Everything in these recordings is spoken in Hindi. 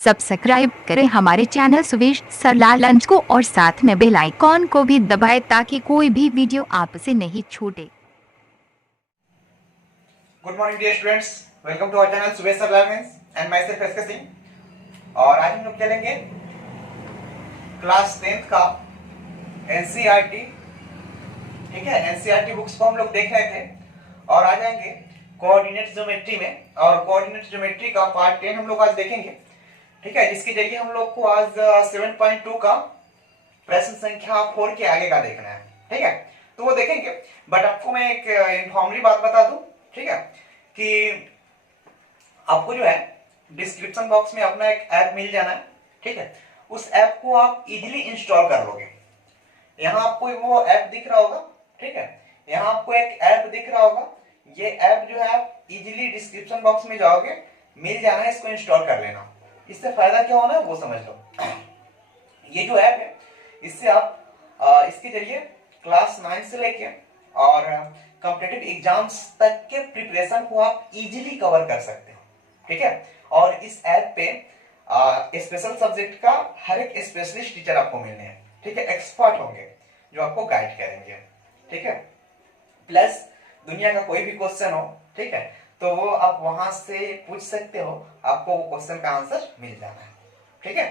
सब्सक्राइब करें हमारे चैनल सुवेश सरलाल लंच को और साथ में बेल आइकॉन को भी दबाएं ताकि कोई भी वीडियो आपसे नहीं छूटे। Good morning dear students, welcome to our channel सुवेश सरलाल and myself SK Singh. और आज हम लोग चलेंगे क्लास 10th का एनसीईआरटी। ठीक है, एनसीईआरटी बुक्स को हम लोग देख रहे थे और आ जाएंगे कोऑर्डिनेट ज्योमेट्री में। और कोऑर्डिनेट ज्योमेट्री का पार्ट 10 हम लोग आज देखेंगे। ठीक है, जिसके जरिए हम लोग को आज 7.2 का प्रश्न संख्या 4 के आगे का देखना है। ठीक है, तो वो देखेंगे। बट आपको मैं एक इन्फॉर्मली बात बता दूं, ठीक है, कि आपको जो है डिस्क्रिप्शन बॉक्स में अपना एक ऐप मिल जाना है। ठीक है, उस ऐप को आप इजीली इंस्टॉल कर लोगे। यहाँ आपको वो ऐप दिख रहा होगा। ठीक है, यहाँ आपको एक ऐप दिख रहा होगा। ये ऐप जो है आप इजीली डिस्क्रिप्शन बॉक्स में जाओगे, मिल जाना है, इसको इंस्टॉल कर लेना। इससे फायदा क्या होना है वो समझ लो। ये जो ऐप है, इससे आप इसके जरिए क्लास 9 से लेके और कॉम्पिटिटिव एग्जाम्स तक के प्रिपरेशन को आप इजीली कवर कर सकते हो। ठीक है, और इस ऐप पे स्पेशल सब्जेक्ट का हर एक स्पेशलिस्ट टीचर आपको मिलने हैं। ठीक है, एक्सपर्ट होंगे जो आपको गाइड करेंगे। ठीक है, प्लस दुनिया का कोई भी क्वेश्चन हो, ठीक है, तो वो आप वहां से पूछ सकते हो, आपको वो क्वेश्चन का आंसर मिल जाना है। ठीक है,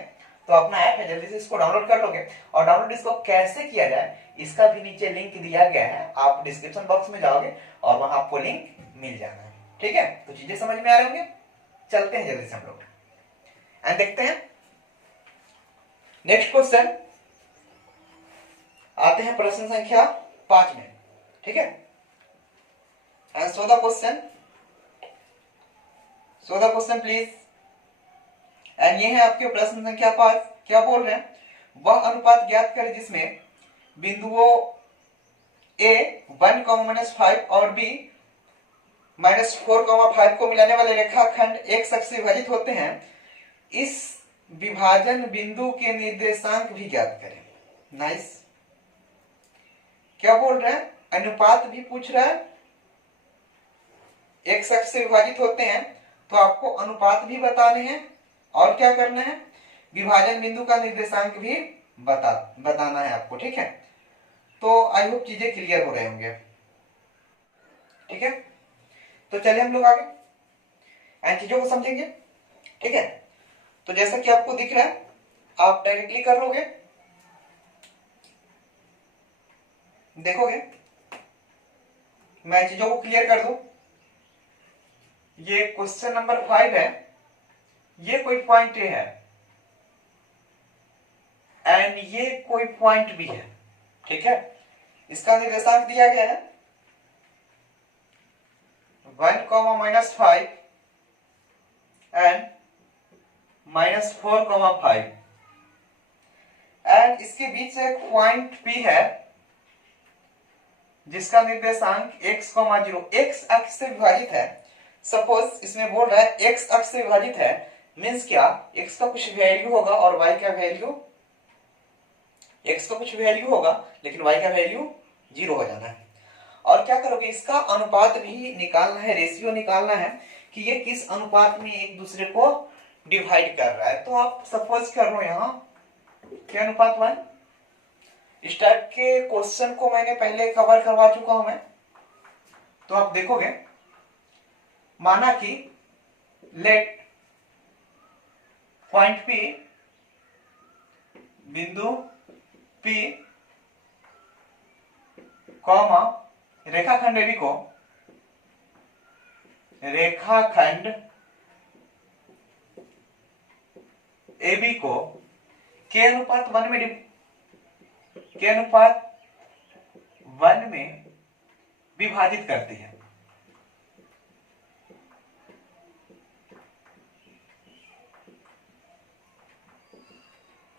तो अपना ऐप है, जल्दी से इसको डाउनलोड कर लोगे। और डाउनलोड इसको कैसे किया जाए इसका भी नीचे लिंक दिया गया है। आप डिस्क्रिप्शन बॉक्स में जाओगे और वहां आपको लिंक मिल जाना है। ठीक है, तो चीजें समझ में आ रहे होंगे। चलते हैं जल्दी से हम लोग एंड देखते हैं नेक्स्ट क्वेश्चन। आते हैं प्रश्न संख्या 5 में। ठीक है, and so the question please. And ये है आपके प्रश्न संख्या 5। क्या बोल रहे हैं? वह अनुपात ज्ञात करें जिसमें बिंदुओं A 1,-5 और B -4,5 को मिलाने वाले रेखाखंड एक अक्ष से विभाजित होते हैं। इस विभाजन बिंदु के निर्देशांक भी ज्ञात करें। नाइस। क्या बोल रहे हैं? अनुपात भी पूछ रहा है, एक अक्ष से विभाजित होते हैं, तो आपको अनुपात भी बताने हैं और क्या करना है, विभाजन बिंदु का निर्देशांक भी बताना है आपको। ठीक है, तो आई होप चीजें क्लियर हो रहे होंगे। ठीक है, तो चलिए हम लोग आगे एंड चीजों को समझेंगे। ठीक है, तो जैसा कि आपको दिख रहा है आप डायरेक्टली कर लोगे, देखोगे। मैं चीजों को क्लियर कर दूं। ये क्वेश्चन नंबर 5 है, ये कोई पॉइंट ए है एंड ये कोई पॉइंट बी है। ठीक है, इसका निर्देशांक दिया गया है 1,-5 एंड -4,5 एंड इसके बीच से एक पॉइंट पी है जिसका निर्देशांक x,0 x अक्ष से विभाजित है। सपोज इसमें बोल रहा है x अक्ष से विभाजित है, मीन्स क्या, x का कुछ वैल्यू होगा और y का वैल्यू, x का कुछ वैल्यू होगा लेकिन y का वैल्यू 0 हो जाना है। और क्या करोगे, इसका अनुपात भी निकालना है, रेशियो निकालना है कि ये किस अनुपात में एक दूसरे को डिवाइड कर रहा है। तो आप सपोज कर लो यहाँ क्या अनुपात 1। इस टाइप के क्वेश्चन को मैंने पहले कवर करवा चुका हूं मैं, तो आप देखोगे। माना कि लेट पॉइंट P, बिंदु P, कॉमा रेखाखंड AB को, रेखाखंड AB को के अनुपात 1 में विभाजित करती है।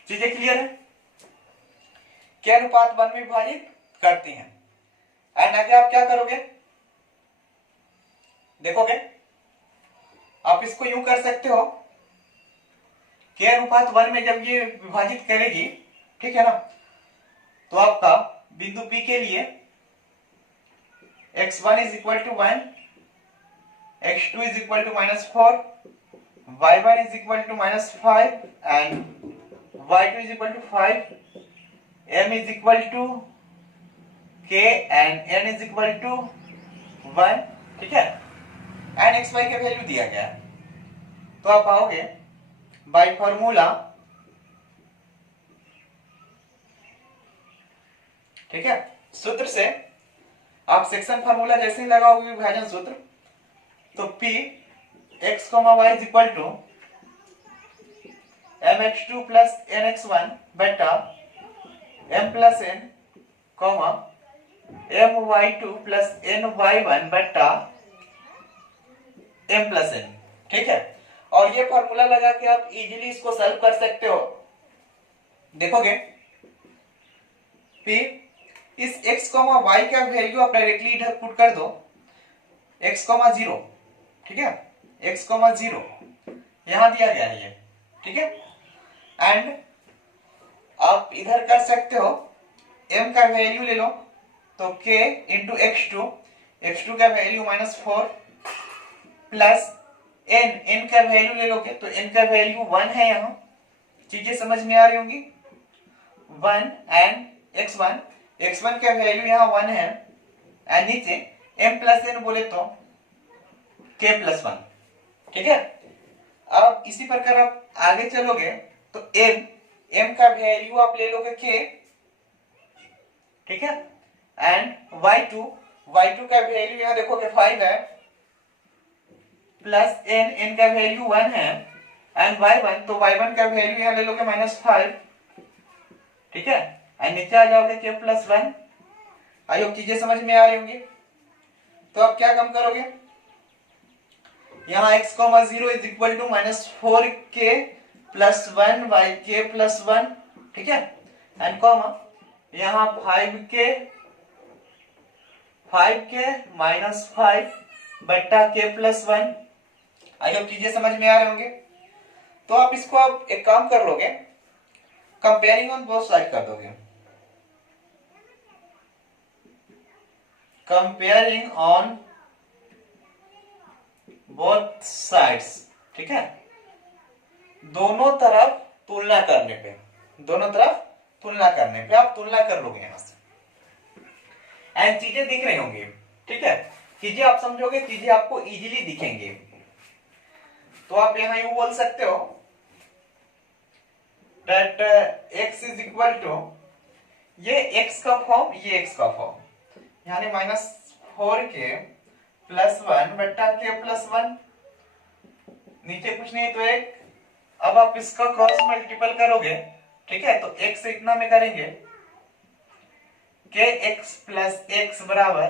चीजें क्लियर है? के अनुपात 1 में विभाजित करती हैं। एंड आगे आप क्या करोगे, देखोगे। आप इसको यूं कर सकते हो, के अनुपात 1 में जब ये विभाजित करेगी, ठीक है ना, तो आपका बिंदु P के लिए x1 = 1, x2 = -4, y1 is equal to -5 and y2 is equal to 5, m is equal to k and n is equal to 1, ठीक है, एंड एक्स वाई का वैल्यू दिया गया है। तो आप आओगे बाय फॉर्मूला, ठीक है, सूत्र से आप सेक्शन फार्मूला जैसे ही लगाओगे विभाजन सूत्र, तो P x, y is equal to mx2 plus nx1 बेटा m plus n, my2 plus ny1 बेटा m प्लस n, ठीक है। और ये फॉर्मूला लगा के आप इजीली इसको सॉल्व कर सकते हो। देखोगे P इस x, y का वैल्यू आप डायरेक्टली इधर पुट कर दो, x, 0, ठीक है, x, 0 यहां दिया गया है ये, ठीक है, एंड आप इधर कर सकते हो m का वैल्यू ले लो तो k इंटू x2 का वैल्यू -4 प्लस n का वैल्यू ले लोगे तो n का वैल्यू 1 है, यहां चीजें समझ में आ रही होंगी, 1 एंड x1 का वैल्यू यहाँ 1 है एंड नीचे m प्लस n बोले तो k प्लस 1, ठीक है। अब इसी प्रकार आप आगे चलोगे तो m का वैल्यू आप ले लोगे k, ठीक है, एंड y2 का वैल्यू यहाँ देखोगे 5 है प्लस n का वैल्यू 1 है एंड y1, तो y1 का वैल्यू यहाँ ले लोगे -5, ठीक है, एंड नीचे आ जाओगे k प्लस 1। आई होप चीजें समझ में आ रही होंगी। तो आप क्या कम करोगे, यहाँ x, 0 is equal to -4k plus 1 k plus 1, ठीक है, एंड कॉमा यहाँ 5k -5 बट्टा k प्लस 1। आई होप चीजें समझ में आ रहे होंगे। तो आप इसको आप एक काम कर लोगे, कंपेयरिंग ऑन बोथ साइड कर दोगे, कंपेयरिंग ऑन बोथ साइड्स, ठीक है, दोनों तरफ तुलना करने पे आप तुलना कर लोगे यहां से एंड चीजें दिख रही होंगी, ठीक है, चीजें आप समझोगे, चीजें आपको इजीली दिखेंगी। तो आप यहां यूं बोल सकते हो that x is equal to, ये x का फॉर्म, ये x का फॉर्म, यानी -4k प्लस 1 बट्टा k प्लस 1, नीचे कुछ नहीं तो एक। अब आप इसका क्रॉस मल्टीपल करोगे, ठीक है, तो x से इतना में करेंगे kx प्लस x बराबर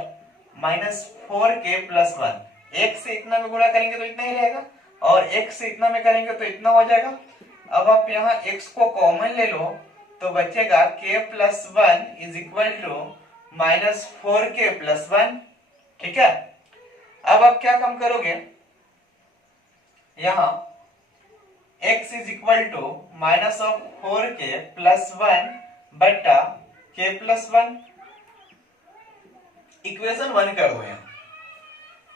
-4k प्लस 1, x से इतना में गुणा करेंगे तो इतना ही रहेगा और x से इतना में करेंगे तो इतना हो जाएगा। अब आप यहाँ x को कॉमन ले लो तो बचेगा k plus 1 is equal to -4k plus 1, ठीक है। अब आप क्या कम करोगे, यहाँ x is equal to -4k plus 1 बट्टा k प्लस 1, इक्वेशन 1 कर दो यहाँ,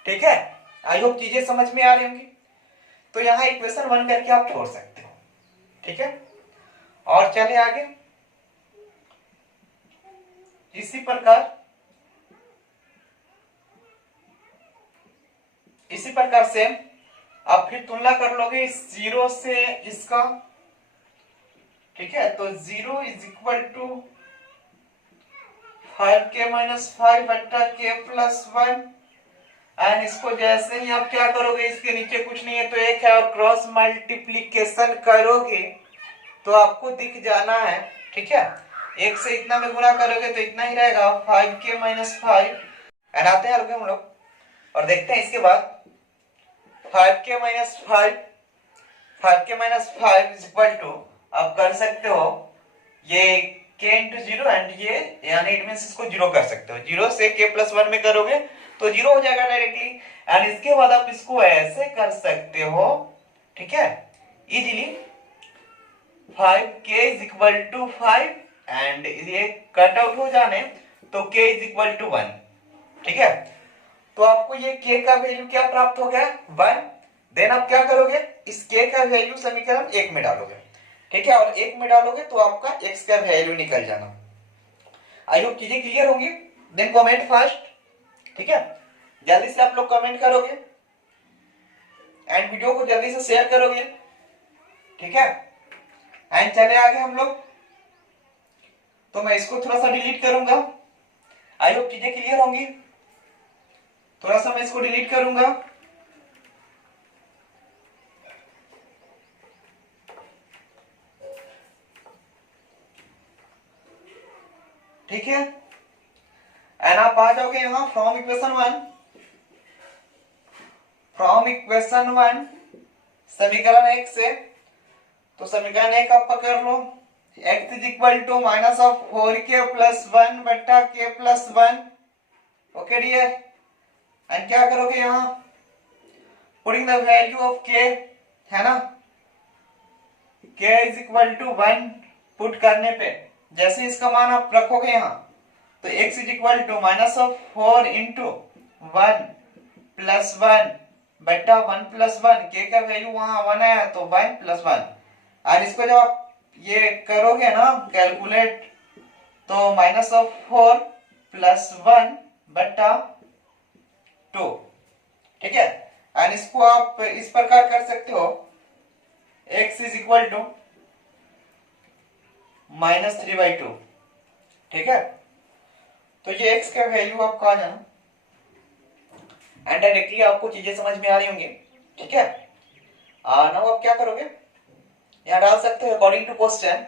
ठीक है। आई होप चीजें समझ में आ रही होंगी। तो यहाँ इक्वेशन 1 करके आप छोड़ सकते हो, ठीक है। और चले आगे, इसी प्रकार से आप फिर तुलना कर लोगे इस 0 से इसका, ठीक है, तो 0 इज इक्वल टू 5k - 5 बट्टा k प्लस 1 एंड इसको जैसे ही आप क्या करोगे, इसके नीचे कुछ नहीं है तो एक है, और क्रॉस मल्टीप्लीकेशन करोगे तो आपको दिख जाना है, ठीक है, एक से इतना में गुणा करोगे तो इतना ही रहेगा 5k - 5 एंड आते हैं हम लोग और देखते हैं इसके बाद 5k - 5 इज इक्वल टू, आप कर सकते हो ये k इंटू 0 एंड ये यानी इट मींस इसको 0 कर सकते हो, 0 से k प्लस 1 में करोगे तो 0 हो जाएगा डायरेक्टली एंड इसके बाद आप इसको ऐसे कर सकते हो, ठीक है, easily 5k is equal to 5 and ये कट आउट हो जाने तो k इज इक्वल टू 1, ठीक है। तो आपको ये k का वैल्यू क्या प्राप्त हो गया, 1, देन आप क्या करोगे, इस k का वैल्यू समीकरण 1 में डालोगे, ठीक है, और 1 में डालोगे तो आपका x का वैल्यू निकल जाना। आई होप चीजें क्लियर होंगी। देन कमेंट फास्ट, ठीक है, जल्दी से आप लोग कमेंट करोगे एंड वीडियो को जल्दी से शेयर करोगे, ठीक है। एंड चले आगे हम लोग, तो मैं इसको थोड़ा सा डिलीट करूंगा। आई होप चीजें क्लियर होंगी। थोड़ा सा मैं इसको डिलीट करूंगा, ठीक है। एंड आप आ जाओगे यहां फ्रॉम इक्वेशन 1, फ्रॉम इक्वेशन 1 समीकरण 1 से, तो समीकरण 1 आप पकड़ लो, x is equal to minus of 4k plus 1 बट्टा k plus 1, okay dear. And क्या करोगे यहां, putting the value of k, है ना, k is equal to 1 put करने पे जैसे इसका मान आप रखोगे यहां, तो x is equal to minus of 4 into 1 plus 1 बट्टा 1 प्लस 1, k का वैल्यू वहां 1 आया तो 1 प्लस 1, और इसको जब आप ये करोगे ना कैलकुलेट, तो माइनस ऑफ 4 प्लस 1 बट्टा 2, ठीक है। और इसको आप इस प्रकार कर सकते हो, x इज इक्वल टू -3/2, ठीक है। तो ये x का वैल्यू आपको आ जाना, एंड डायरेक्टली आपको चीजें समझ में आ रही होंगी, ठीक है। नाउ आप क्या करोगे, यहां डाल सकते हो अकॉर्डिंग टू क्वेश्चन,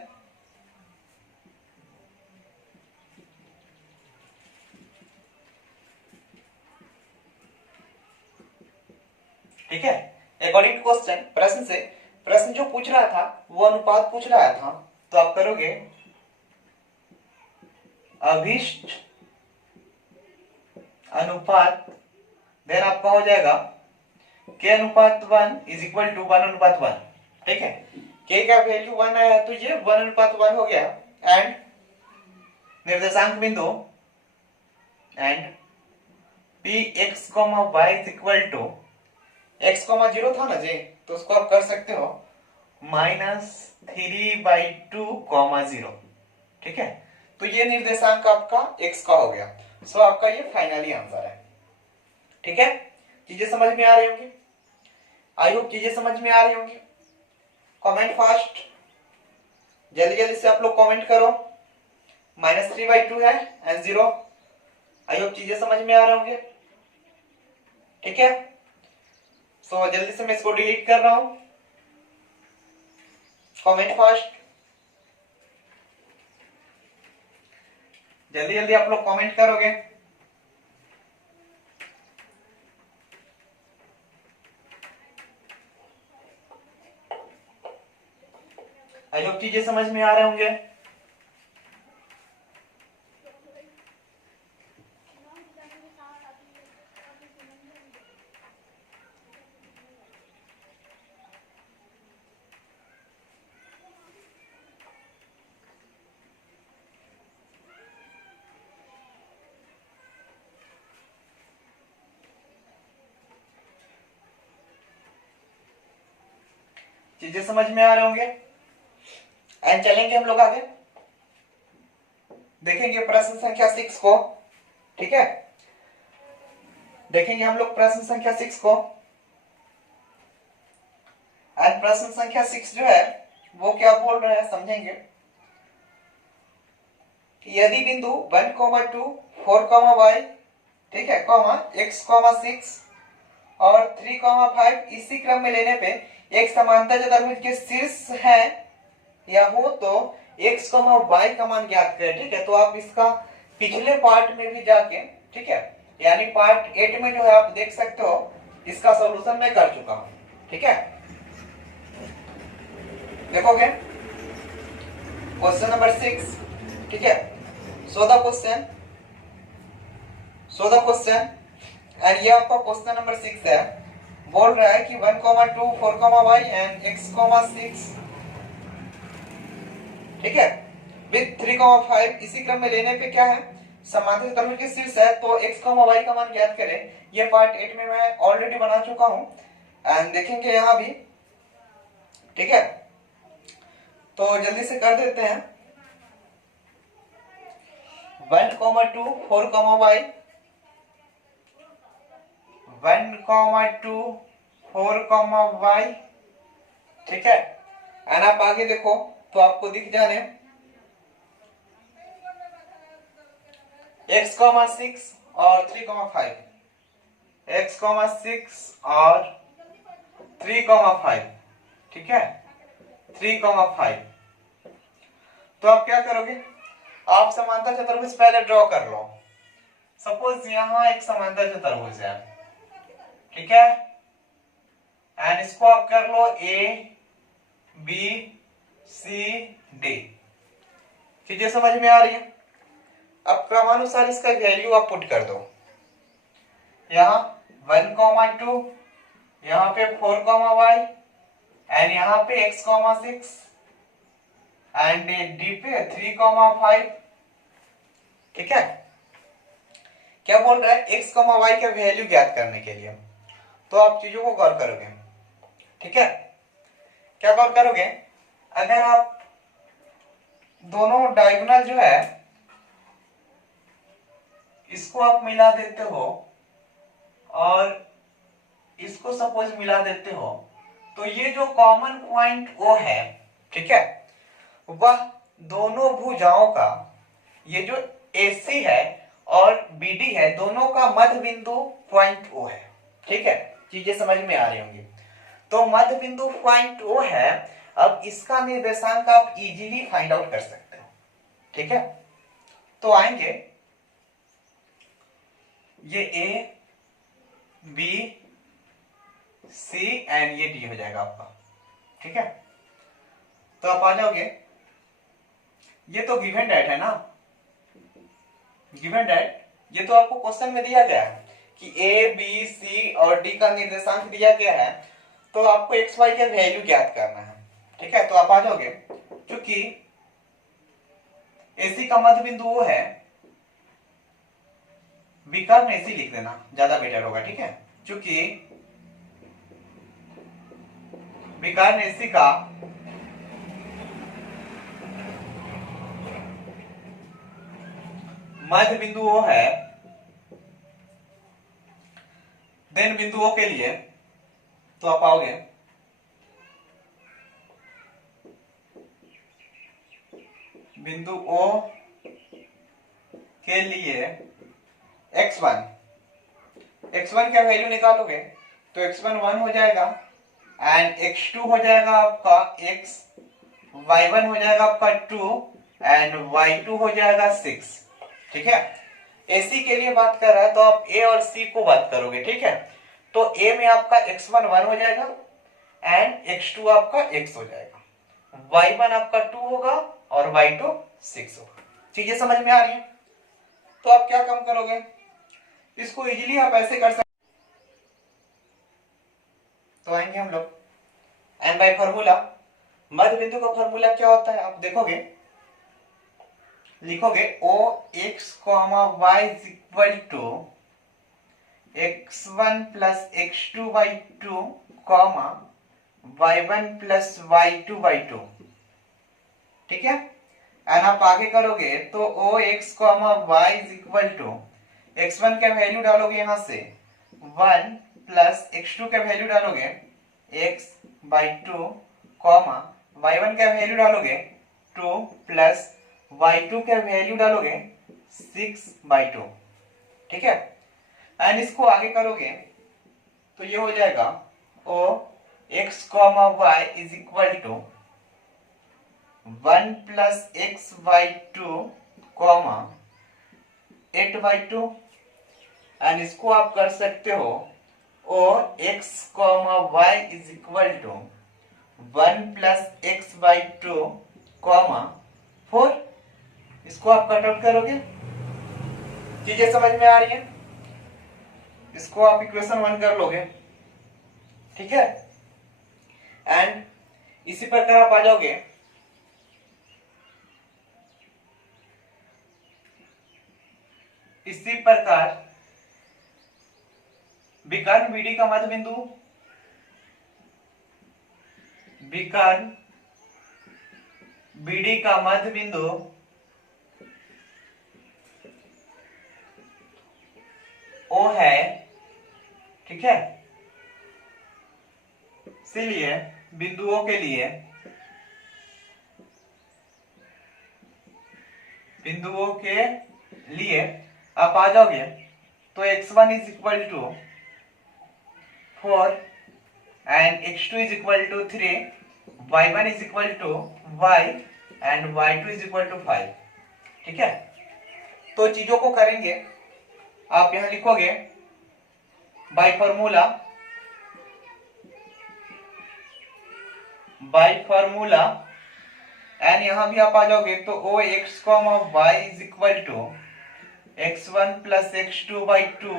ठीक है। अकॉर्डिंग टू क्वेश्चन, प्रश्न से, प्रश्न जो पूछ रहा था वो अनुपात पूछ रहा था, तो आप करोगे अभिष्ट अनुपात, देन आपका हो जाएगा k अनुपात 1 इज इक्वल टू 1 अनुपात 1, ठीक है। k का वैल्यू 1 आया तो ये 1 अनुपात 1 हो गया, एंड निर्देशांक बिंदु and px, y is equal to x, 0 था ना जी, तो उसको आप कर सकते हो -3/2, 0, ठीक है। तो ये निर्देशांक आपका x का हो गया। सो आपका ये फाइनली आंसर है, ठीक है। चीजें समझ में आ रही होंगी, आई होप चीजें समझ में आ रही होंगी। कमेंट फास्ट, जल्दी जल्दी से आप लोग कमेंट करो। -3/2 है एंड 0, आई होप चीजें समझ में आ रहे होंगे, ठीक है। सो जल्दी से मैं इसको डिलीट कर रहा हूं, कमेंट फास्ट, जल्दी जल्दी आप लोग कमेंट करोगे। आई होप चीजें समझ में आ रहे होंगे। चीजें समझ में आ रहे होंगे, एंड चलेंगे हम लोग आगे, देखेंगे प्रश्न संख्या 6 को, ठीक है। देखेंगे हम लोग प्रश्न संख्या 6 को, एंड प्रश्न संख्या 6 जो है वो क्या बोल रहे हैं समझेंगे कि यदि बिंदु 1, 2, 4, y, ठीक है, x, 6 और 3, 5 इसी क्रम में लेने पे एक समांतर चतुर्भुज के शीर्ष है या हो तो x, y का मान ज्ञात करें, ठीक है। तो आप इसका पिछले पार्ट में भी जाके, ठीक है, यानी पार्ट 8 में जो है आप देख सकते हो, इसका सॉल्यूशन मैं कर चुका हूं, ठीक है। देखोगे क्वेश्चन नंबर 6, ठीक है। सो द क्वेश्चन एंड ये आपका क्वेश्चन नंबर 6 है, बोल रहा है कि 1, 2, 4, y एंड x, 6, ठीक है, विद 3, 5 इसी क्रम में लेने पे क्या है, समांतर चतुर्भुज के शीर्ष है, तो x, y का मान ज्ञात करें। ये पार्ट 8 में मैं ऑलरेडी बना चुका हूं, एंड देखेंगे यहाँ भी, ठीक है। तो जल्दी से कर देते हैं। 1,2 4, y 1,2 4, y, ठीक है। एंड आप आगे देखो तो आपको दिख जाने x, 6 और 3, 5, x, 6 और 3, 5, ठीक है, 3, 5। तो आप क्या करोगे, आप समांतर चतुर्भुज पहले ड्रॉ कर लो। सपोज यहां एक समांतर चतुर्भुज है, ठीक है, एंड इसको आप कर लो ए बी सी डी। चीजें समझ में आ रही है। अब क्रमानुसार इसका वैल्यू आप पुट कर दो। यहाँ 1,2, यहाँ पे 4, y एंड यहाँ पे x, 6 एंड डी पे 3, 5, ठीक है। क्या बोल रहा है, x, y का वैल्यू ज्ञात करने के लिए। तो आप चीजों को गौर करोगे, ठीक है। क्या गौर करोगे, अगर आप दोनों डायगोनल जो है इसको आप मिला देते हो और इसको सपोज मिला देते हो, तो ये जो कॉमन पॉइंट ओ है, ठीक है, वह दोनों भुजाओं का, ये जो AC है और BD है, दोनों का मध्य बिंदु पॉइंट O है, ठीक है। चीजें समझ में आ रही होंगी। तो मध्य बिंदु पॉइंट O है। अब इसका निर्देशांक आप इजीली फाइंड आउट कर सकते हो, ठीक है। तो आएंगे ये A B C एंड ये D हो जाएगा आपका, ठीक है। तो आप आ जाओगे, ये तो गिवन डेट है ना, गिवन डेट, ये तो आपको क्वेश्चन में दिया गया है कि A B C और D का निर्देशांक दिया गया है। तो आपको x y का वैल्यू ज्ञात करना है, ठीक है। तो आप आ जाओगे, क्योंकि AC का मध्य बिंदु वो है, विकर्ण AC लिख देना ज्यादा बेटर होगा, ठीक है। क्योंकि विकर्ण AC का मध्य बिंदु वो है, देन बिंदुओं के लिए तो आप आओगे बिंदु O के लिए x1 का वैल्यू निकालोगे तो x1 1 हो जाएगा एंड x2 हो जाएगा आपका x, y1 हो जाएगा आपका 2 एंड y2 हो जाएगा 6, ठीक है। AC के लिए बात कर रहा है तो आप A और C को बात करोगे, ठीक है। तो A में आपका x1 1 हो जाएगा एंड x2 आपका x हो जाएगा, y1 आपका 2 होगा और y2 6 होगा। चीजें समझ में आ रही है। तो आप क्या कम करोगे, इसको इजीली आप ऐसे कर सकते। तो आएंगे हम लोग एंड बाय फॉर्मूला, मध्य बिंदु का फॉर्मूला क्या होता है आप देखोगे, लिखोगे O x, y is equal to x1 plus x2 by 2, y1 plus y2 by 2, ठीक है। एंड आप आगे करोगे तो O x, y is equal to x1 का वैल्यू डालोगे यहां से 1 प्लस x2 का वैल्यू डालोगे x बाई 2, y1 का वैल्यू डालोगे 2 प्लस y2 का वैल्यू डालोगे 6 बाई 2, ठीक है। एंड इसको आगे करोगे तो ये हो जाएगा O x, y is equal to 1 plus x by 2, 8 by 2 and इसको आप कर सकते हो O x, y is equal to 1 plus x by 2, 4। इसको आप कट आउट करोगे, चीजें समझ में आ रही है। इसको आप इक्वेशन 1 कर लोगे, ठीक है। एंड इसी प्रकार आप आ जाओगे इसी प्रकार विकर्ण BD का मध्य बिंदु विकर्ण बीडी का मध्य बिंदु ओ है, ठीक है। इसीलिए बिंदुओं के लिए आप आ जाओगे तो x1 is equal to 4 and x2 is equal to 3, y1 is equal to y and y2 is equal to 5, ठीक है। तो चीजों को करेंगे, आप यहां लिखोगे बाय फार्मूला एंड यहां भी आप आ जाओगे तो O X comma Y is equal to x1 plus x2 by 2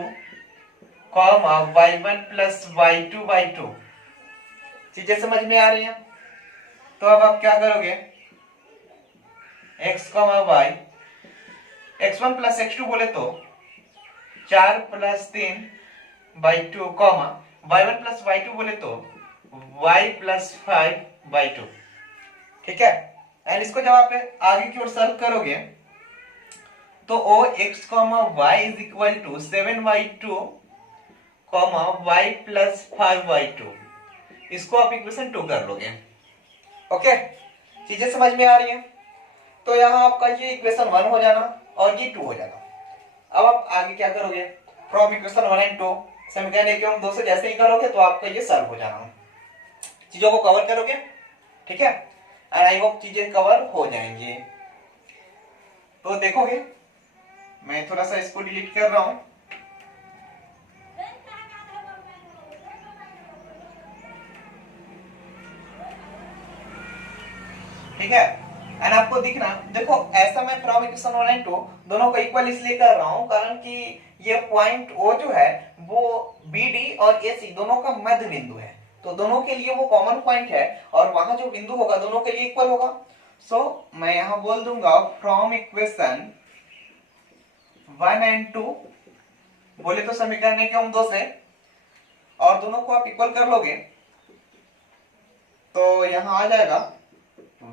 comma y1 plus y2 by 2। चीजें समझ में आ रही हैं? तो अब आप क्या करोगे, x comma y, x1 plus x2 बोले तो 4 plus 3 by 2 comma y1 plus y2 बोले तो y प्लस 5 बाई 2, ठीक है। एंड इसको जब आप आगे की ओर सॉल्व करोगे तो O X comma Y is equal to 7y2 comma Y plus 5y2, इसको आप इक्वेशन 2 कर लोगे, ओके। चीजें समझ में आ रही हैं? तो यहां आपका ये इक्वेशन 1 हो जाना और ये 2 हो जाना। अब आप आगे क्या करोगे, फ्रॉम इक्वेशन 1 एंड 2 समीकरण 1 एवं 2 से जैसे ही करोगे तो आपका ये सॉल्व हो जाना, चीजों को कवर करोगे, ठीक है। एंड आई होप चीजें कवर हो जाएंगी। तो देखोगे, मैं थोड़ा सा इसको डिलीट कर रहा हूं, ठीक है। एंड आपको दिखना, देखो ऐसा मैं फ्रॉम इक्वेशन 1 एंड 2 दोनों को इक्वल इसलिए कर रहा हूं कारण कि ये पॉइंट ओ जो है वो बीडी और एसी दोनों का मध्य बिंदु है, तो दोनों के लिए वो कॉमन पॉइंट है और वहां जो बिंदु होगा दोनों के लिए इक्वल होगा। सो मैं यहां बोल दूंगा फ्रॉम इक्वेशन 1 एंड 2 बोले तो समीकरण 1 एवं 2 से, और दोनों को आप इक्वल कर लोगे तो यहां आ जाएगा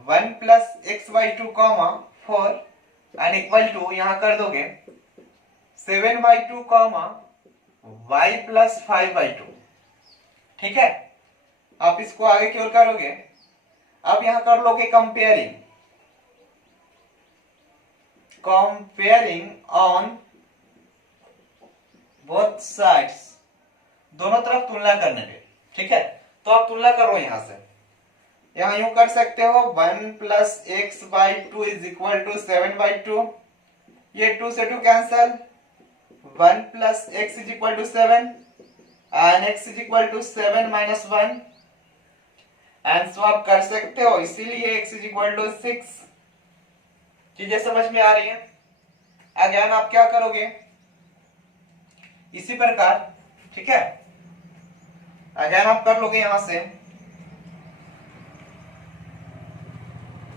1 plus x by 2 comma 4 and equal to यहां कर दोगे 7 by 2 comma Y plus 5 by 2, ठीक है। आप इसको आगे की ओर करोगे, अब यहां कर लोगे कंपेयरिंग ऑन बोथ साइड्स, दोनों तरफ तुलना करने पे, ठीक है। तो आप तुलना करो यहां से, यहां यूं कर सकते हो 1 plus x by 2 is equal to 7 by 2, ये 2 से 2 cancel, 1 plus x is equal to 7 and x is equal to 7 minus 1 and swap कर सकते हो, इसीलिए x इज इक्वल टू 6। चीजें समझ में आ रही हैं? अगेन आप क्या करोगे, इसी प्रकार, ठीक है। अगेन आप कर लोगे यहां से,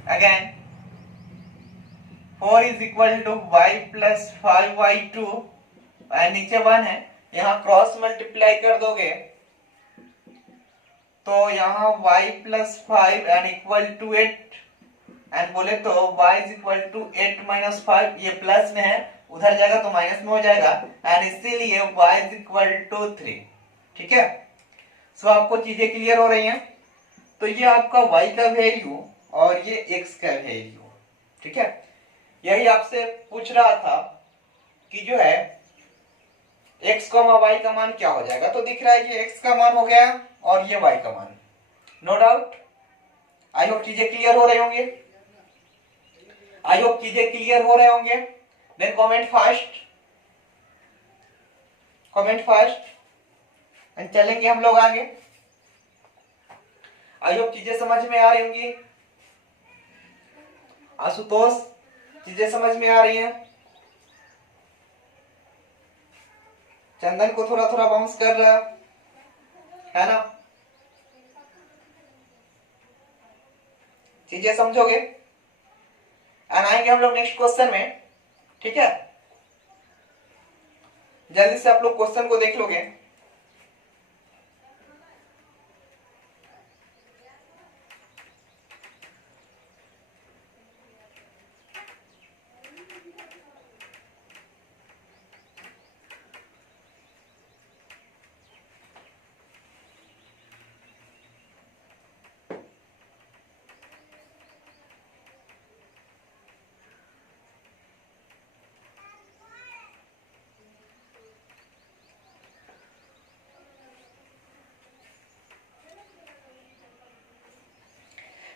again 4 is equal to y plus 5y2 and नीचे 1 है, यहां क्रॉस मल्टीप्लाई कर दोगे तो यहां y plus 5 and equal to 8 and बोले तो y is equal to 8 minus 5, ये प्लस में है उधर जाएगा तो माइनस में हो जाएगा एंड इसीलिए y इज इक्वल टू 3, ठीक है। सो आपको चीजें क्लियर हो रही हैं? तो ये आपका y का वैल्यू और ये x का वैल्यू, ठीक है। यही आपसे पूछ रहा था कि जो है x, y का मान क्या हो जाएगा, तो दिख रहा है कि x का मान हो गया और ये y का मान, नो डाउट। आई होप चीजें क्लियर हो रहे होंगे, आई होप चीजें क्लियर हो रहे होंगे। देन कमेंट फास्ट एंड चलेंगे हम लोग आगे। आई होप चीजें समझ में आ रही होंगी। आशुतोष, चीजें समझ में आ रही हैं? चंदन को थोड़ा थोड़ा बाउंस कर रहा है ना? चीजें समझोगे एंड आएंगे हम लोग नेक्स्ट क्वेश्चन में, ठीक है। जल्दी से आप लोग क्वेश्चन को देख लोगे।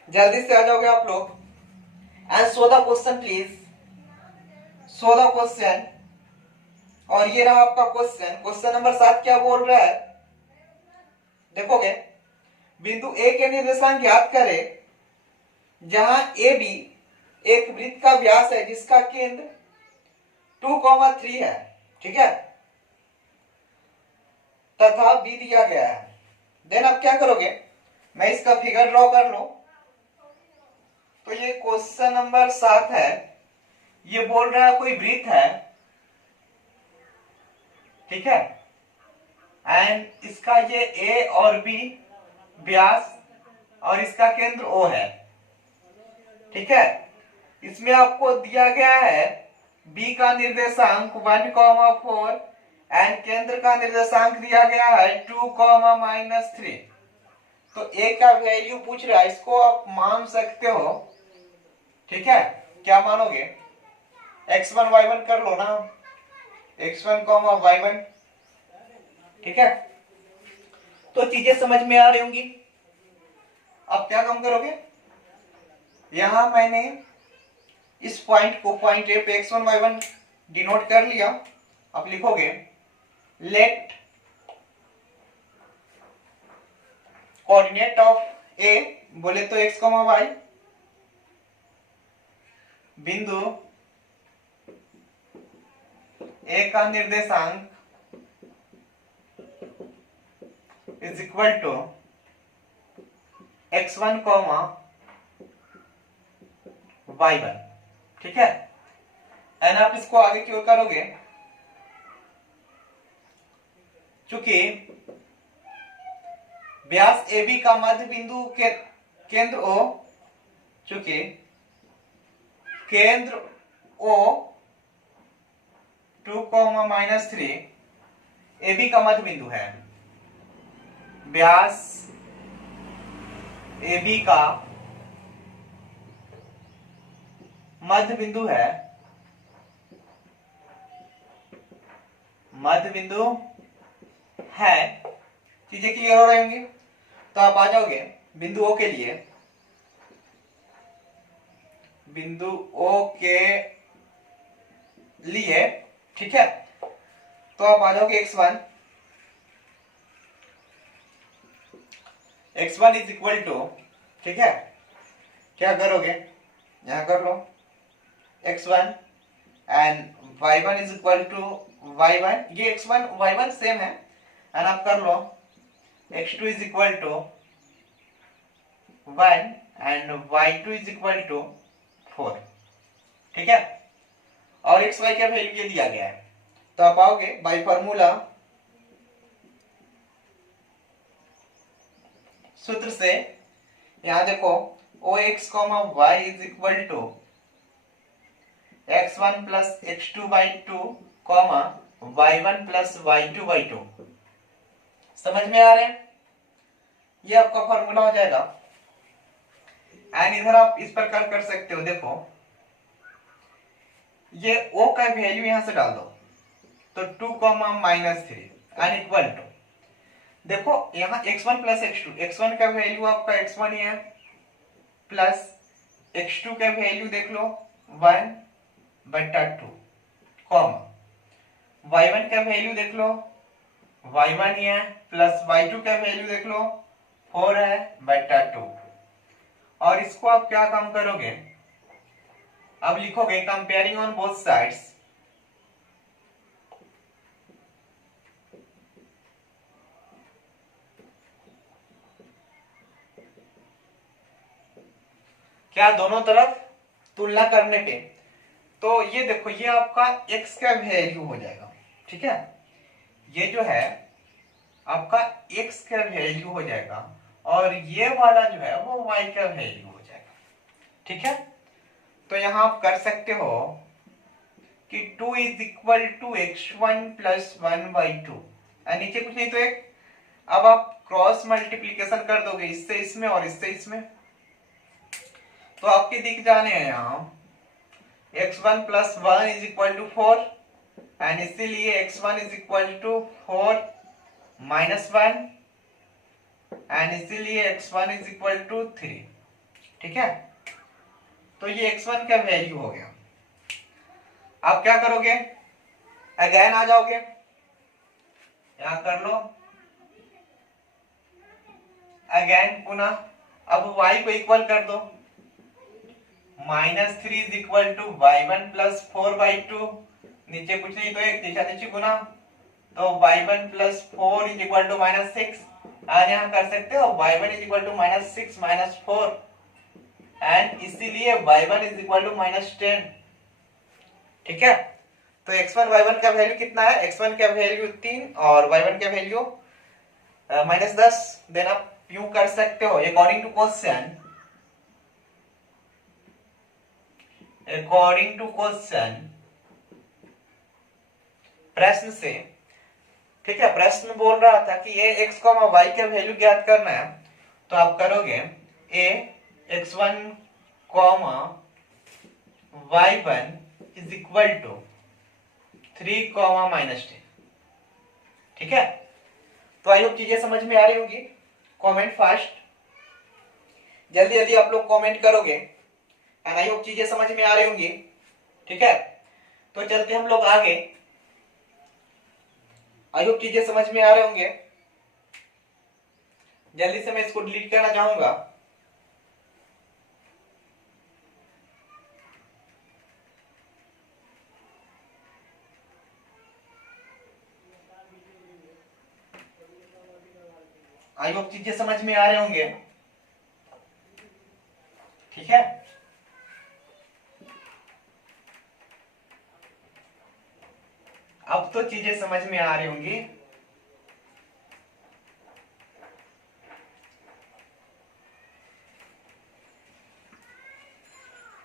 जल्दी से आ जाओगे आप लोग and so the question please, so the question. और ये रहा आपका क्वेश्चन। क्वेश्चन नंबर 7 क्या बोल रहा है, देखोगे बिंदु ए के निर्देशांक ज्ञात करें जहां ए बी एक वृत्त का व्यास है जिसका केंद्र 2,3 है, ठीक है, तथा बी दिया गया है। देन आप क्या करोगे, मैं इसका फिगर ड्रॉ कर लूं। तो ये क्वेश्चन नंबर 7 है, ये बोल रहा है कोई वृत्त है, ठीक है, एंड इसका ये ए और बी व्यास और इसका केंद्र ओ है, ठीक है। इसमें आपको दिया गया है बी का निर्देशांक 1,4 एंड केंद्र का निर्देशांक दिया गया है 2,-3। तो ए का वैल्यू पूछ रहा है, इसको आप मान सकते हो, ठीक है। क्या मानोगे, x1 y1 कर लो ना, x1, y1, ठीक है। तो चीजें समझ में आ रही होंगी। अब क्या काम करोगे, यहां मैंने इस पॉइंट को पॉइंट ए पे x1 y1 डिनोट कर लिया। अब लिखोगे लेट कोऑर्डिनेट ऑफ ए, बोले तो x, y, बिंदु ए का निर्देशांक is equal to x1, y1, ठीक है। एंड आप इसको आगे क्यों करोगे, चूंकि व्यास ए बी का मध्य बिंदु के केंद्र ओ, चूंकि केंद्र ओ 2,-3 ए बी का मध्य बिंदु है, व्यास ए बी का मध्य बिंदु है, मध्य बिंदु है। चीजें क्लियर हो रही होंगी। तो आप आ जाओगे बिंदु ओ के लिए, बिंदु ओ के लिए, ठीक है। तो आप आ जाओगे x1 इज इक्वल टू, ठीक है, क्या करोगे, यहां कर लो x1 and y1 is equal to y1, ये x1 y1 सेम है, एंड आप कर लो x2 is equal to 1 and y2 is equal to 4, ठीक है। और xy का वैल्यू ये दिया गया है। तो आप आओगे बाय फार्मूला सूत्र से, यहां देखो ox, y is equal to x1 plus x2/2, y1 plus y2/2। समझ में आ रहे हैं, ये आपका फॉर्मूला हो जाएगा। एंड इधर आप इस प्रकार कर सकते हो, देखो ये o का वैल्यू यहां से डाल दो, तो 2,-3 एंड इक्वल टू, देखो यहां x1 प्लस x2, x1 का वैल्यू आपका x1 ही है, प्लस x2 का वैल्यू देख लो 1/2, y1 का वैल्यू देख लो y1 ही है, प्लस y2 का वैल्यू देख लो 4/2। और इसको आप क्या काम करोगे, अब लिखोगे कंपेयरिंग ऑन बोथ साइड्स, क्या दोनों तरफ तुलना करने पे, तो ये देखो ये आपका x का वैल्यू हो जाएगा, ठीक है, ये जो है आपका x का वैल्यू हो जाएगा और ये वाला जो है वो y का वैल्यू हो जाएगा, ठीक है। तो यहां आप कर सकते हो कि 2 is equal to x1 plus 1/2, नीचे कुछ नहीं तो एक, अब आप क्रॉस मल्टीप्लीकेशन कर दोगे इससे इसमें और इससे इसमें, तो आपके दिख जाने हैं यहां x1 plus 1 is equal to 4 and इसीलिए x1 is equal to 4 minus 1 and इसीलिए x1 इज इक्वल टू 3, ठीक है, तो ये x1 का वैल्यू हो गया। आप क्या करोगे, अगेन आ जाओगे, यहां कर लो अगेन पुनः। अब y को इक्वल कर दो, -3 is equal to y1 plus 4/2, नीचे कुछ नहीं तो एक नीचे नीचे गुना, तो y1 plus 4 is equal to -6। और यहां कर सकते हो y1 is equal to -6 -4, and इसीलिए y1 इज इक्वल टू -10। ठीक है, तो x1 y1 का वैल्यू कितना है, x1 का वैल्यू 3 और y1 का वैल्यू -10। देन आप यूं कर सकते हो, अकॉर्डिंग टू क्वेश्चन, प्रश्न से, ठीक है, प्रश्न बोल रहा था कि a x, y का वैल्यू ज्ञात करना है, तो आप करोगे a x1, y1 is equal to 3, -10। ठीक है, तो आई होप चीजें समझ में आ रही होंगी। कमेंट फास्ट, जल्दी जल्दी आप लोग कमेंट करोगे, एंड आई होप चीजें समझ में आ रही होंगी। ठीक है, तो चलते हम लोग आगे। आई होप चीजें समझ में आ रहे होंगे। जल्दी से मैं इसको डिलीट करना चाहूंगा। आई होप चीजें समझ में आ रहे होंगे। ठीक है, अब तो चीजें समझ में आ रही होंगी।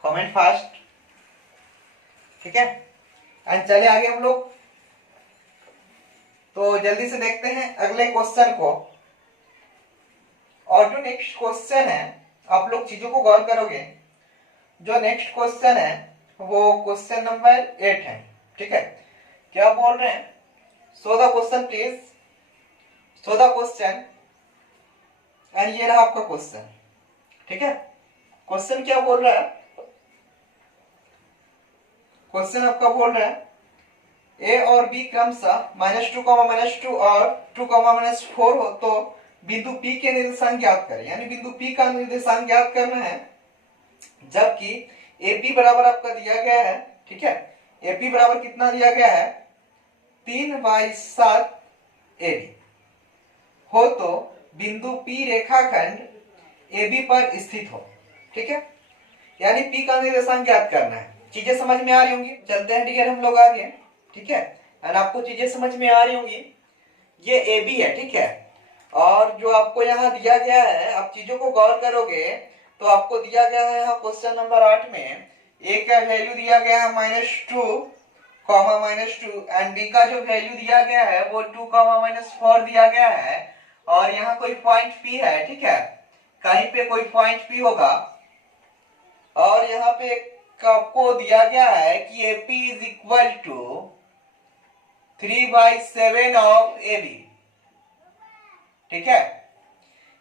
कमेंट फास्ट, ठीक है, एंड चले आगे हम लोग। तो जल्दी से देखते हैं अगले क्वेश्चन को। और जो नेक्स्ट क्वेश्चन है, आप लोग चीजों को गौर करोगे। जो नेक्स्ट क्वेश्चन है वो क्वेश्चन नंबर 8 है। ठीक है, क्या बोल रहे हैं, so the question please, so the question, and ये रहा आपका क्वेश्चन। ठीक है, क्वेश्चन क्या बोल रहा है, क्वेश्चन आपका बोल रहा है a और b क्रमशः -2, -2 और 2, -4 हो तो बिंदु P के निर्देशांक ज्ञात करें। यानी बिंदु P का निर्देशांक ज्ञात करना है, जबकि AP बराबर आपका दिया गया है। ठीक है, AP बराबर कितना दिया गया है, 3/7 AB हो तो बिंदु P रेखाखंड AB पर स्थित हो। ठीक है, यानी P का निर्देशांक ज्ञात करना है। चीजें समझ में आ रही होंगी। चलते हैं डियर हम लोग आगे। ठीक है, और आपको चीजें समझ में आ रही होंगी। ये AB है, ठीक है, और जो आपको यहाँ दिया गया है, आप चीजों को गौर करोगे तो आपको दिया गया है यहाँ क्वेश्चन नंबर 8 में A का वैल्यू दिया गया है -2, -2, एंड B का जो वैल्यू दिया गया है वो 2, -4 दिया गया है, और यहाँ कोई पॉइंट P है। ठीक है, कहीं पे कोई पॉइंट P होगा, और यहाँ पे आपको दिया गया है कि AP is equal to 3/7 of AB। ठीक है,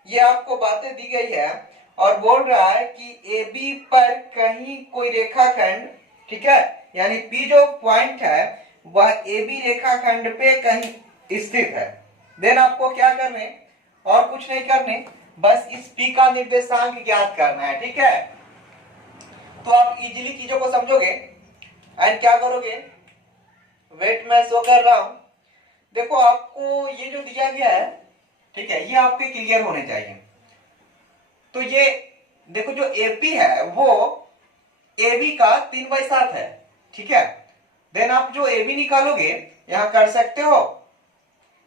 ये आपको बातें दी गई है, और बोल रहा है कि AB पर कहीं कोई रेखाखंड, ठीक है, यानी P जो पॉइंट है वह AB रेखाखंड पे कहीं स्थित है। देन आपको क्या करने, और कुछ नहीं करने, बस इस P का निर्देशांक ज्ञात करना है। ठीक है, तो आप इजीली चीजों को समझोगे एंड क्या करोगे। वेट, मैं शो कर रहा हूं। देखो आपको ये जो दिया गया है, ठीक है, ये आपके क्लियर होने चाहिए। तो ये देखो, जो AP है वो AB का 3/7 है। ठीक है, देन आप जो AB निकालोगे यहां कर सकते हो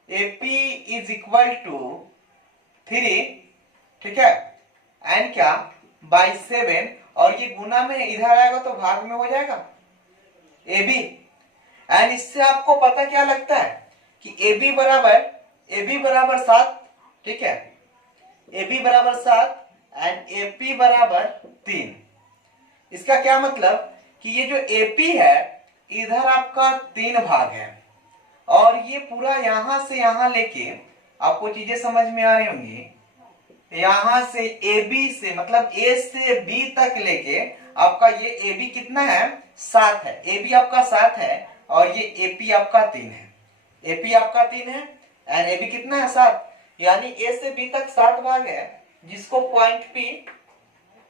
AP इज इक्वल टू 3, ठीक है, एंड क्या /7, और ये गुना में इधर आएगा तो भाग में हो जाएगा AB। एंड इससे आपको पता क्या लगता है कि AB बराबर 7। ठीक है, AB बराबर 7 एंड AP बराबर 3। इसका क्या मतलब कि ये जो AP है इधर आपका 3 भाग है, और ये पूरा यहां से यहां लेके, आपको चीजें समझ में आ रही होंगी, यहां से ए बी से मतलब ए से बी तक लेके आपका ये ए बी कितना है 7 है, ए बी आपका 7 है और ये ए पी आपका 3 है, ए पी आपका 3 है एंड ए बी कितना है 7, यानी ए से बी तक 7 भाग है जिसको पॉइंट पी,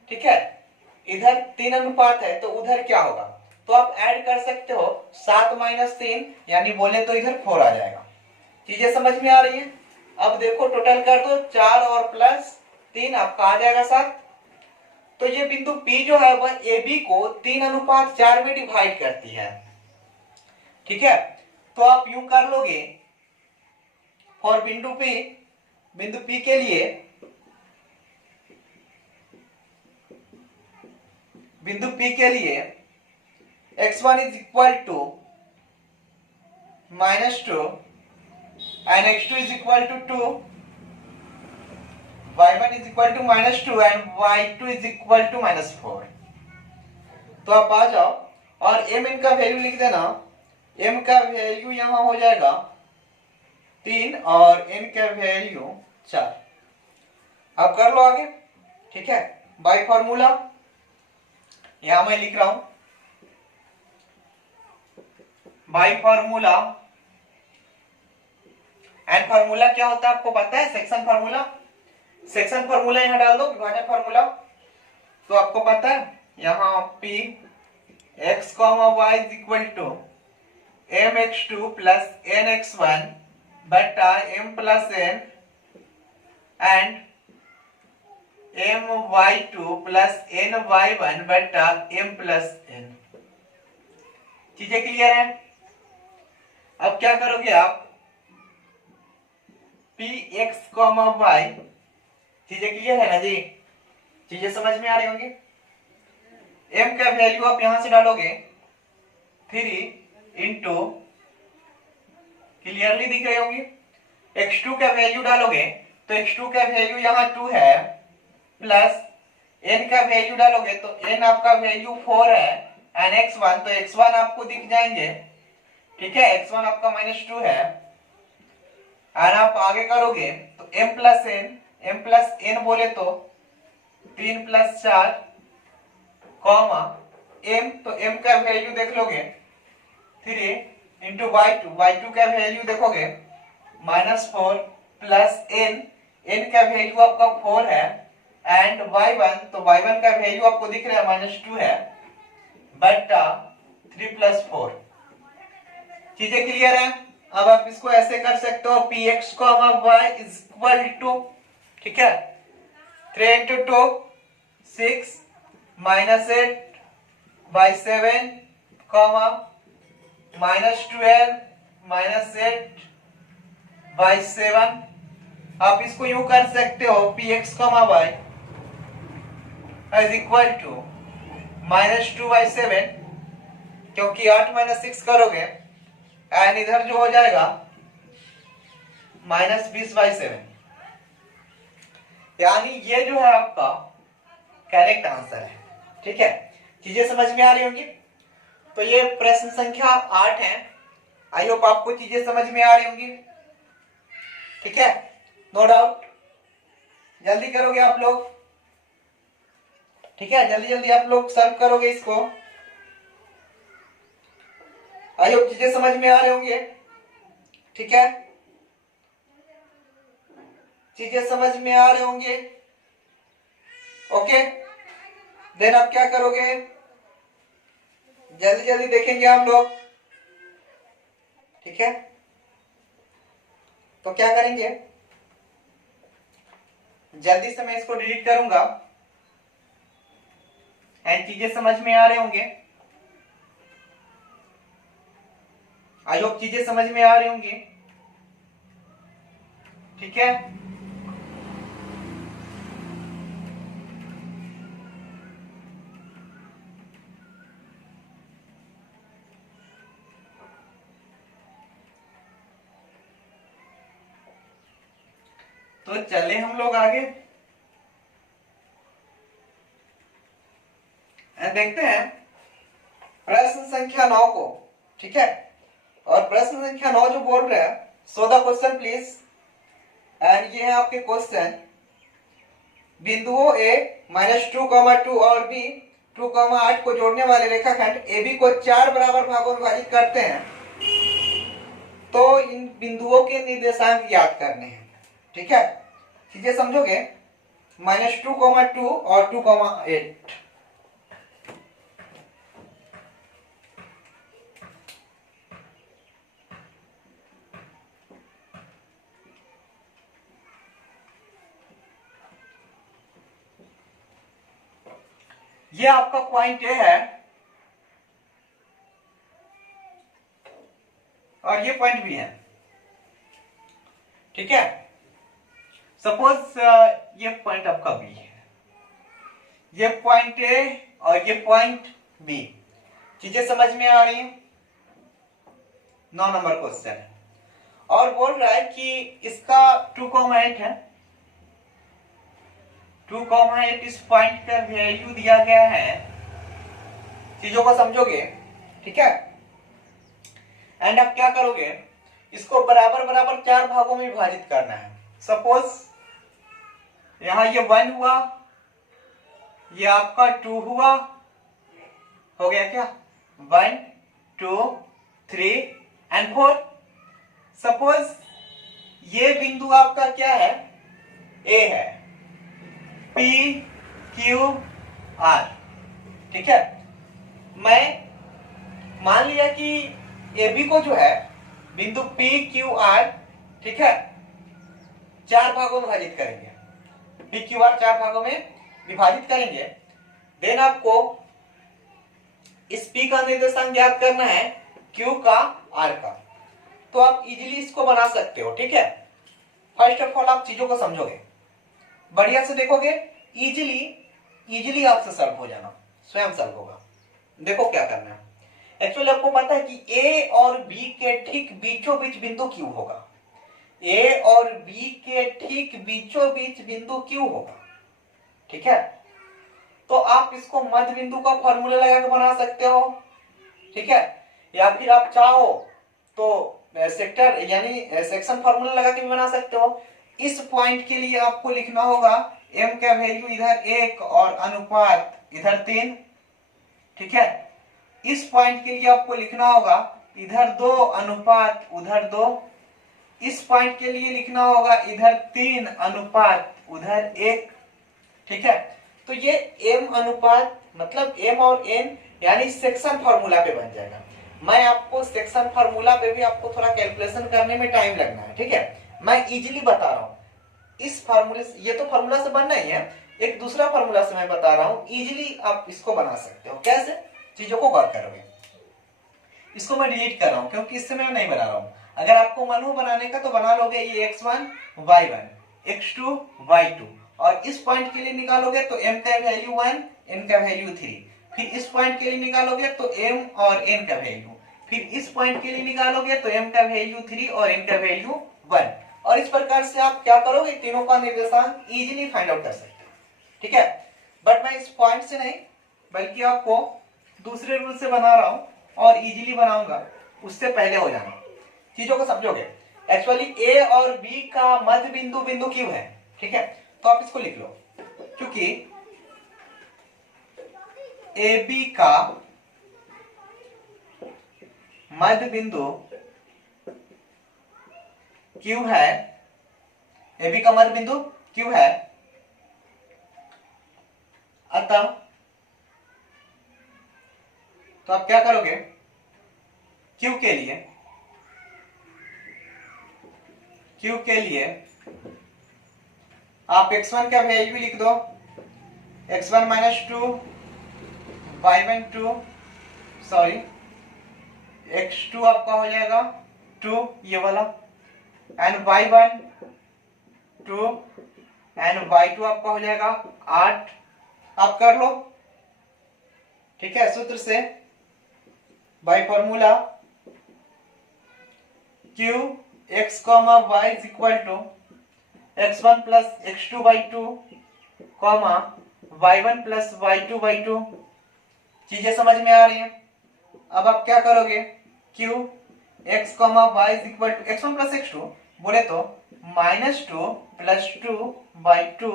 ठीक है, इधर 3 अनुपात है तो उधर क्या होगा, तो आप ऐड कर सकते हो 7 - 3 यानी बोले तो इधर 4 आ जाएगा। चीजें समझ में आ रही है? अब देखो टोटल कर दो 4 और प्लस 3 आपका आ जाएगा 7। तो ये बिंदु P जो है वह AB को 3:4 में डिवाइड करती है, ठीक है। तो आप यूं कर लोगे और बिंदु P के लिए x1 is equal to -2 and x2 is equal to 2, y1 is equal to -2 and y2 is equal to -4। तो आप आ जाओ और m का वैल्यू लिख देना, m का वैल्यू यहां हो जाएगा 3 और n का वैल्यू 4। आप कर लो आगे, ठीक है। बाय फॉर्मूला यहां मैं लिख रहा हूं, बाय फॉर्मूला, एंड फॉर्मूला क्या होता है आपको पता है, सेक्शन फॉर्मूला। सेक्शन फॉर्मूला यहां डाल दो, विभाजन फॉर्मूला तो आपको पता है यहां p x, y is equal to mx2 plus nx1 बटा m plus n and my2 plus ny1 बटा m प्लस n। चीजें क्लियर है? अब क्या करोगे आप, px, y, चीजें क्लियर है ना जी? चीजें समझ में आ रही होंगी। m का वैल्यू आप यहां से डालोगे 3 इंटू, क्लियरली दिख रही होंगी। x2 का वैल्यू डालोगे तो x2 का वैल्यू यहां 2 है, प्लस n का वैल्यू डालोगे तो n आपका वैल्यू 4 है एंड x1 तो x1 आपको दिख जाएंगे, ठीक है, x1 आपका -2 है और आप आगे करोगे तो m प्लस n बोले तो 3 + 4 कॉमा m, तो m का वैल्यू देख लोगे 3 इंटू y2 का वैल्यू देखोगे -4 प्लस n का वैल्यू आपका 4 है एंड y1, तो y1 का वैल्यू आपको दिख रहा है -2 है बटा 3 + 4। चीजें क्लियर है? अब आप इसको ऐसे कर सकते हो px, y is equal to, ठीक है, 3 into 2 6 -8 by 7 comma -12 -8 by 7। आप इसको यूं कर सकते हो px, y is equal to -2 by 7, क्योंकि 8 - 6 करोगे एंड इधर जो हो जाएगा -20 by 7, यानी ये जो है आपका करेक्ट आंसर है, ठीक है। चीजें समझ में आ रही होंगी। तो ये प्रश्न संख्या 8 है। आई होप आपको चीजें समझ में आ रही होंगी, ठीक है, नो डाउट। जल्दी करोगे आप लोग, ठीक है, जल्दी जल्दी आप लोग सॉल्व करोगे इसको। आई होप चीजें समझ में आ रहे होंगे, ठीक है, चीजें समझ में आ रहे होंगे, ओके। देन आप क्या करोगे, जल्दी जल्दी देखेंगे हम लोग, ठीक है। तो क्या करेंगे, जल्दी से मैं इसको डिलीट करूंगा एंड चीजें समझ में आ रहे होंगे। आई होप चीजें समझ में आ रही होंगी, ठीक है। तो चले हम लोग आगे देखते हैं प्रश्न संख्या 9 को, ठीक है। और प्रश्न संख्या 9 जो बोल रहे हैं, so the question please, and ये है आपके क्वेश्चन। बिंदुओं A -2, और B 2, 8 को जोड़ने वाले रेखाखंड AB को 4 बराबर भागों में विभाजित करते हैं, तो इन बिंदुओं के निर्देशांक याद करने हैं। ठीक है, चीजें समझोगे? -2, और 2, 8। ये आपका पॉइंट ए है और ये पॉइंट बी है। ठीक है, सपोज ये पॉइंट आपका बी है, ये पॉइंट ए और ये पॉइंट बी। चीजें समझ में आ रही हैं? 9 नंबर क्वेश्चन है और बोल रहा है कि इसका 2,8 है। 2,8 इस पॉइंट का वैल्यू दिया गया है। चीजों को समझोगे? ठीक है, एंड आप क्या करोगे, इसको बराबर बराबर 4 भागों में विभाजित करना है। सपोज यहां ये 1 हुआ, ये आपका 2 हुआ, हो गया क्या? 1, 2, 3 एंड 4। सपोज ये बिंदु आपका क्या है? ए है, P, Q, R। ठीक है, मैं मान लिया कि AB को जो है बिंदु P, Q, R, ठीक है, 4 भागों में विभाजित करेंगे। P, Q, R 4 भागों में विभाजित करेंगे। देन आपको इस P का निर्देशांक ज्ञात करना है, Q का, R का। तो आप इजीली इसको बना सकते हो। ठीक है, फर्स्ट ऑफ ऑल आप चीजों को समझोगे, बढ़िया से देखोगे, इजीली आपसे सॉल्व हो जाना, स्वयं सॉल्व होगा। देखो क्या करना है। एक्चुअली आपको पता है कि A और B के ठीक बीचों बीच बिंदु Q होगा। A और B के ठीक बीचों बीच बिंदु Q होगा। ठीक है, तो आप इसको मध्य बिंदु का फॉर्मूला लगा के बना सकते हो। ठीक है, या फिर आप चाहो तो सेक्टर यानी सेक्शन फॉर्मूला लगा के भी बना सकते हो। इस पॉइंट के लिए आपको लिखना होगा m का वैल्यू इधर 1 और अनुपात इधर 3। ठीक है, इस पॉइंट के लिए आपको लिखना होगा इधर 2 अनुपात उधर 2। इस पॉइंट के लिए लिखना होगा इधर 3 अनुपात उधर 1। ठीक है, तो ये m अनुपात मतलब m और n यानी सेक्शन फॉर्मूला पे बन जाएगा। मैं आपको सेक्शन फॉर्मूला पे भी आपको थोड़ा कैलकुलेशन करने में टाइम लगना है। ठीक है, मैं इजीली बता रहा हूं। इस फार्मूले से, ये तो फार्मूला से बनना ही है, एक दूसरा फार्मूला से मैं बता रहा हूं, इजीली आप इसको बना सकते हो। कैसे? चीजों को गौर करोगे। इसको मैं डिलीट कर रहा हूं क्योंकि इससे मैं नहीं बना रहा हूं। अगर आपको मन हो बनाने का तो बना लोगे। ये x1 y1 x2 y2, और इस पॉइंट के लिए निकालोगे तो m का वैल्यू 1 n का वैल्यू 3। फिर इस पॉइंट के लिए निकालोगे तो m और n का वैल्यू। फिर इस पॉइंट के लिए निकालोगे तो m का वैल्यू 3 और n का वैल्यू 1। और इस प्रकार से आप क्या करोगे, तीनों का निर्देशांक इजीली फाइंड आउट कर सकते हो। ठीक है, बट मैं इस पॉइंट से नहीं बल्कि आपको दूसरे रूल से बना रहा हूं और इजीली बनाऊंगा, उससे पहले हो जाना। चीजों को समझोगे। एक्चुअली ए और बी का मध्य बिंदु बिंदु Q है। ठीक है, तो आप इसको लिख लो, क्योंकि ए बी का मध्य बिंदु Q है, ए बी का मध्य बिंदु Q है, अतः तो आप क्या करोगे, Q के लिए आप x1 का वैल्यू लिख दो, x1 - 2 y1 2 सॉरी x2 आपका हो जाएगा 2 ये वाला, एंड y1 2 एंड y2 आपका हो जाएगा 8। आप कर लो। ठीक है, सूत्र से by formula q x, y is equal to x1 plus x2 by 2, y1 plus y2 by 2। चीजें समझ में आ रही हैं? अब आप क्या करोगे, q x, y is equal to x1 plus x2 बोले तो -2 plus 2 by 2,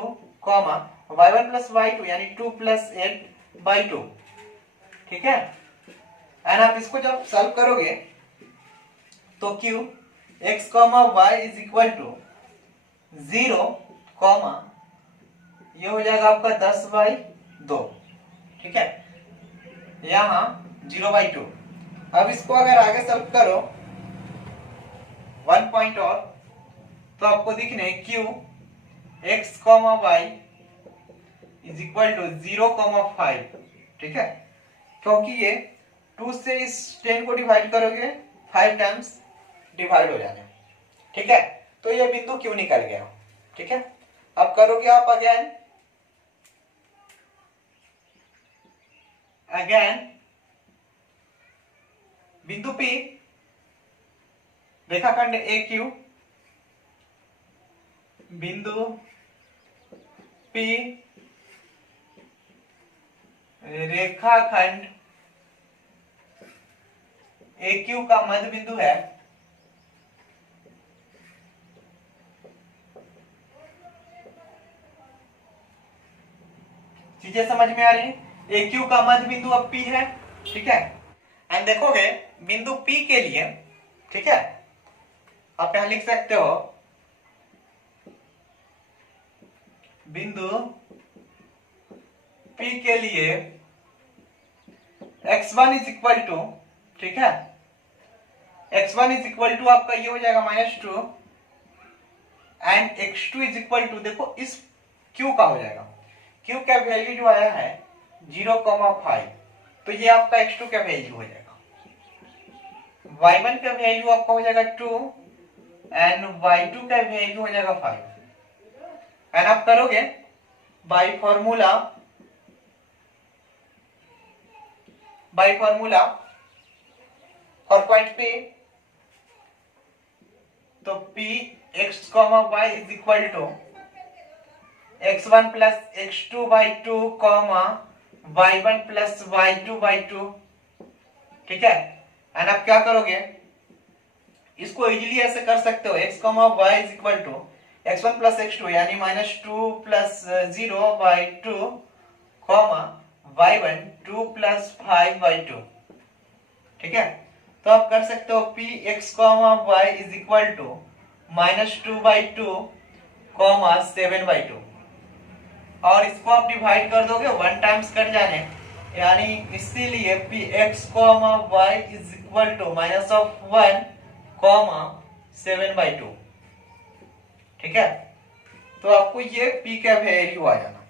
y1 plus y2 यानी 2 प्लस 8/2, ठीक है। एंड आप इसको जब सॉल्व करोगे तो q x y is equal to 0, ये हो जाएगा आपका 10/2, ठीक है, यहाँ 0/2। अब इसको अगर आगे सॉल्व करो 1 पॉइंट और, तो आपको दिखने q x y is equal to 0,5, ठीक है, क्योंकि ये 2 से इस 10 को डिवाइड करोगे 5 टाइम्स डिवाइड हो जाने, ठीक है। तो ये बिंदु क्यों निकल गया, ठीक है। अब करोगे आप अगेन बिंदु P, रेखाखंड AQ, बिंदु P रेखाखंड AQ का मध्य बिंदु है, चीजें समझ में आ रही है। AQ का मध्य बिंदु अब P है, ठीक है। एंड देखोगे बिंदु P के लिए, ठीक है, आप यहां लिख सकते हो बिंदु P के लिए x1 इज इक्वल टू, ठीक है, x1 इज इक्वल टू आपका ये हो जाएगा -2 and x2 is equal to, देखो इस q का हो जाएगा, q का वैल्यू जो आया है 0,5, तो ये आपका x2 का वैल्यू हो जाएगा, y1 का वैल्यू आपका हो जाएगा 2 एंड y2 का वैल्यू हो जाएगा 5। एंड आप करोगे by formula for point P, तो P x, y is equal to x1 plus x2/2, y1 plus y2/2, ठीक है। एंड आप क्या करोगे, इसको इजीली ऐसे कर सकते हो, x, y is equal to x1 plus x2 यानी -2 प्लस 0/2, y1 2 प्लस 5/2, ठीक है। तो आप कर सकते हो p x, y is equal to -2/2, 7/2, और इसको आप डिवाइड कर दोगे 1 टाइम्स कट जाने, यानी इसीलिए p x, y is equal to -1, 7/2, ठीक है। तो आपको ये p का वैल्यू आ जाना।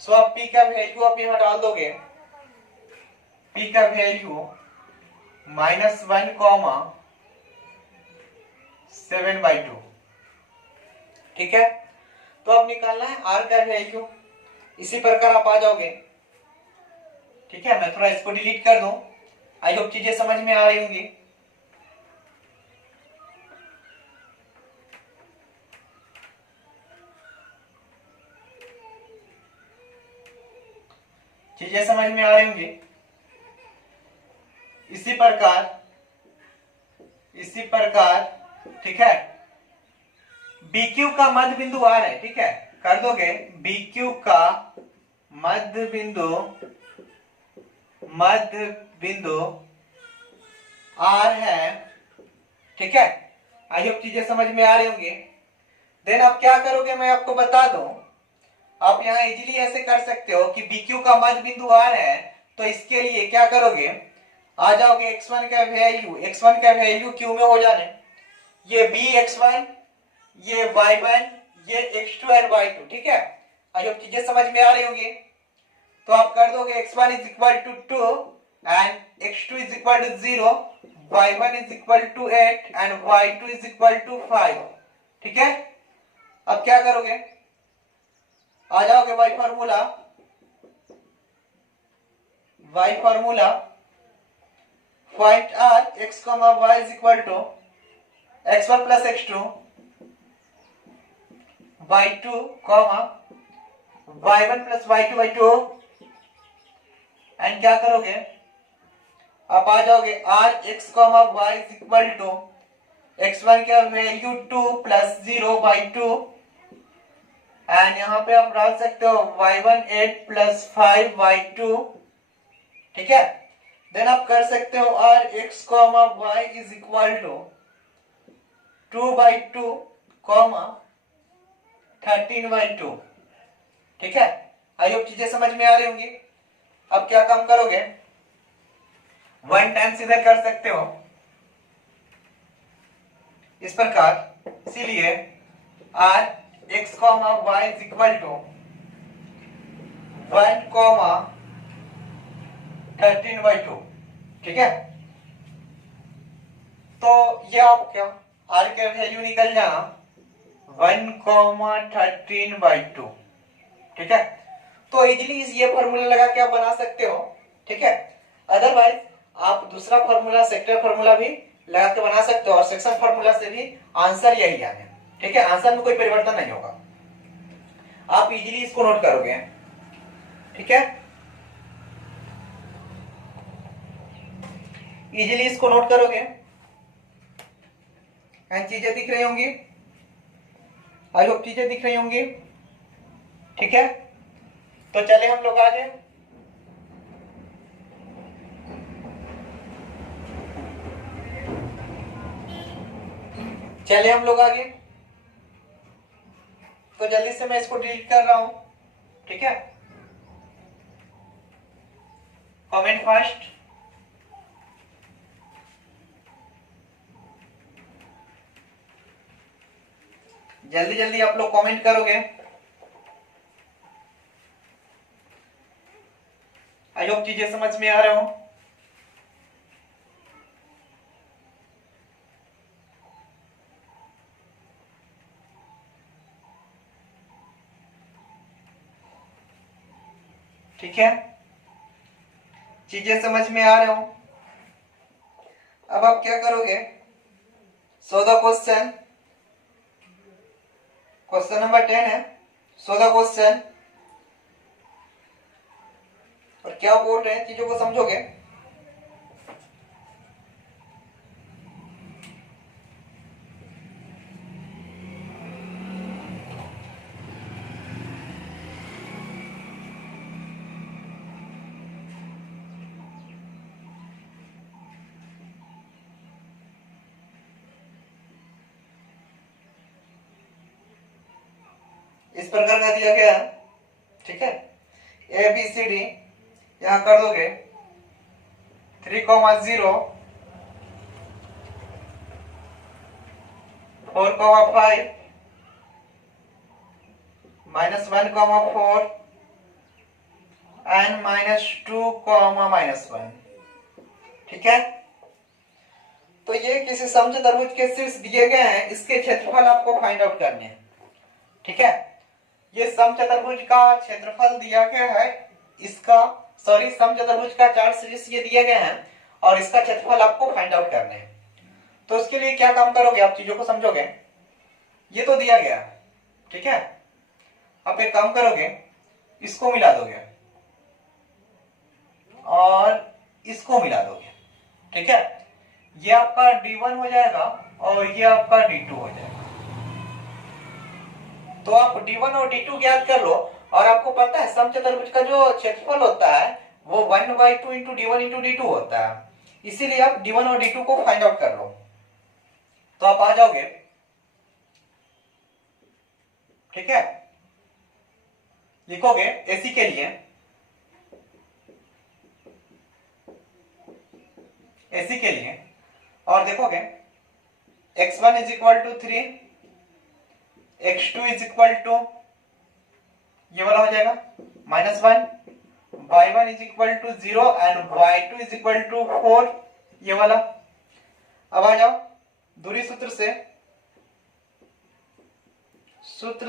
सो आप p का वैल्यू आप यहां डाल दोगे, p का वैल्यू -1, 7/2, ठीक है। तो अब निकालना है r का वैल्यू, इसी प्रकार आप आ जाओगे, ठीक है। मैं थोड़ा इसको डिलीट कर दूं, आई होप चीजें समझ में आ रही होंगी। चीजें समझ में आ रही होंगी। इसी प्रकार, ठीक है, BQ का मध्य बिंदु R है, ठीक है, कर दोगे BQ का मध्य बिंदु R है, ठीक है। आई होप चीजें समझ में आ रही होंगी। देन आप क्या करोगे मैं आपको बता दूं, आप यहाँ इजीली ऐसे कर सकते हो कि BQ का मध्य बिंदु R है, तो इसके लिए क्या करोगे, आ जाओगे x1 का वैल्यू Q में हो जाने, ये BX1, ये Y1, ये x2 और Y2, ठीक है। आई होप चीजें समझ में आ रही होंगी। तो आप कर दोगे x1 is equal to 2 and x2 is equal to 0, y1 is equal to 8 and y2 is equal to 5, ठीक है। अब क्या करोगे, आ जाओगे y formula point r x, y is equal to x1 plus x2, y2, y1 plus y2/2, and क्या करोगे, आप आ जाओगे r x, y is equal to x1 का वैल्यू 2 प्लस 0/2 एंड यहाँ पे आप डाल सकते हो y1 8 प्लस 5y2, ठीक है। देन आप कर सकते हो r x comma y is equal to 2/2 comma 13/2, ठीक है। आई होप चीजें समझ में आ रही होंगी। अब क्या काम करोगे, 1 टाइम्स इधर कर सकते हो इस प्रकार, इसीलिए r x comma y is equal to 1 comma 13/2, ठीक है। तो ये आप क्या r के वैल्यू निकल जाना 1 कॉमा 13/2, ठीक है। तो इजीली ये फॉर्मूला लगा के आप बना सकते हो, ठीक है। अदरवाइज आप दूसरा फॉर्मूला सेक्टर फॉर्मूला भी लगा के बना सकते हो और सेक्शन फॉर्मूला से भी आंसर यही आने, ठीक है। आंसर में कोई परिवर्तन नहीं होगा, आप इजीली इसको नोट करोगे, ठीक है। इजीली इसको नोट करोगे एंड चीजें दिख रही होंगी, आई होप चीजें दिख रही होंगी, ठीक है। तो चले हम लोग आगे। चले हम लोग आगे, तो जल्दी से मैं इसको डिलीट कर रहा हूं, ठीक है। कमेंट फर्स्ट, जल्दी जल्दी आप लोग कमेंट करोगे। आई होप चीजें समझ में आ रहे हो। ठीक है, चीजें समझ में आ रहे हो। अब आप क्या करोगे, so the question, question number 10 है, सो द क्वेश्चन। और क्या बोल रहे हैं चीजों को समझोगे। इस प्रकार का दिया गया है, ठीक है। ए बी सी डी यहां कर दोगे 3,0 4,5 -1,4 एंड -2, ठीक है। तो ये किसी समचतुर्भुज के शीर्ष दिए गए हैं, इसके क्षेत्रफल आपको फाइंड आउट करने हैं, ठीक है। ये समचतुर्भुज का क्षेत्रफल दिया गया है, इसका समचतुर्भुज का 4 शीर्ष ये दिए गए हैं और इसका क्षेत्रफल आपको फाइंड आउट करने हैं। तो इसके लिए क्या काम करोगे, आप चीजों को समझोगे। ये तो दिया गया, ठीक है। आप एक काम करोगे, इसको मिला दोगे और इसको मिला दोगे, ठीक है। ये आपका D1 हो जाएगा और ये आपका D2 हो जाएगा। तो आप D1 और D2 ज्ञात कर लो। और आपको पता है समचतुर्भुज का जो क्षेत्रफल होता है वो 1/2 इंटू D1 इंटू D2 होता है, इसीलिए आप D1 और D2 को फाइंड आउट कर लो। तो आप आ जाओगे, ठीक है। लिखोगे AC के लिए, AC के लिए, और देखोगे x1 is equal to 3, x2 is equal to ये वाला हो जाएगा -1, y1 is equal to 0 and y2 is equal to 4, ये वाला। अब आ जाओ दूरी सूत्र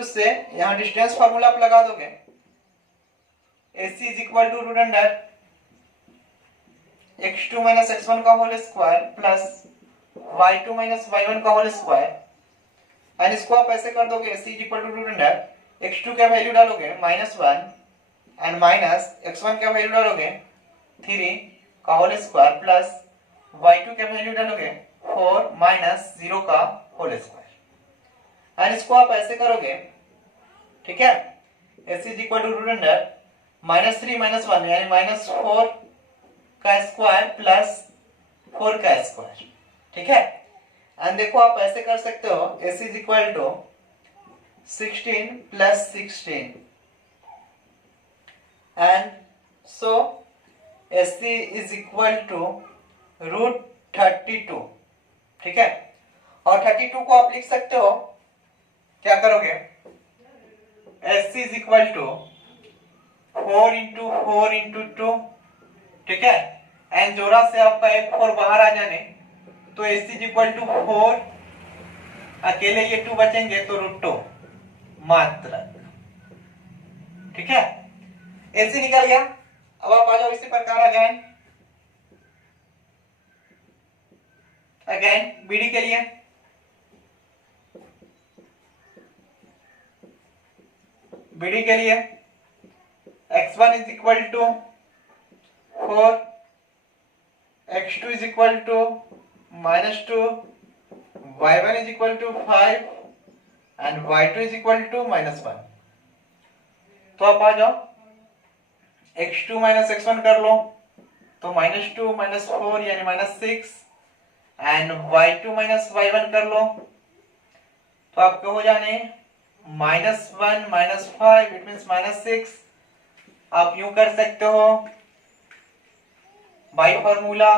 से यहां डिस्टेंस फार्मूला आप लगा दोगे, AC is equal to root under x2 minus x1 का whole square plus y2 minus y1 का होल स्क्वायर। एंड इसको आप ऐसे कर दोगे, AC is equal to root under x2 का वैल्यू डालोगे -1 एंड माइनस x1 का वैल्यू डालोगे 3 का होल स्क्वायर प्लस y2 का वैल्यू डालोगे 4 माइनस 0 का होल स्क्वायर। एंड इसको आप ऐसे करोगे, ठीक है। S is equal to root under -3 - 1 यानी -4 का स्क्वायर प्लस 4 का स्क्वायर, ठीक है। एंड देखो आप ऐसे कर सकते हो, S is equal to 16 + 16 and so A C is equal to √32, ठीक है। और 32 को आप लिख सकते हो, क्या करोगे, A C is equal to 4 × 4 × 2, ठीक है। एंड जोड़ा से आपका एक 4 बाहर आ जाने, तो A C is equal to 4, अकेले ये 2 बचेंगे तो √2 मात्रक, ठीक है। एस सी निकल गया। अब आप आ जाओ इसी प्रकार अगेन बीडी के लिए, बीडी के लिए x1 is equal to 4, x2 is equal to -2, y1 is equal to 5 and y2 is equal to -1। तो आप आ जाओ x2 - x1 कर लो, तो -2 - 4 यानी -6 एंड y2 - y1 कर लो, तो आपको हो जाने -1 - 5 इट मींस -6। आप यूं कर सकते हो बाई फॉर्मूला,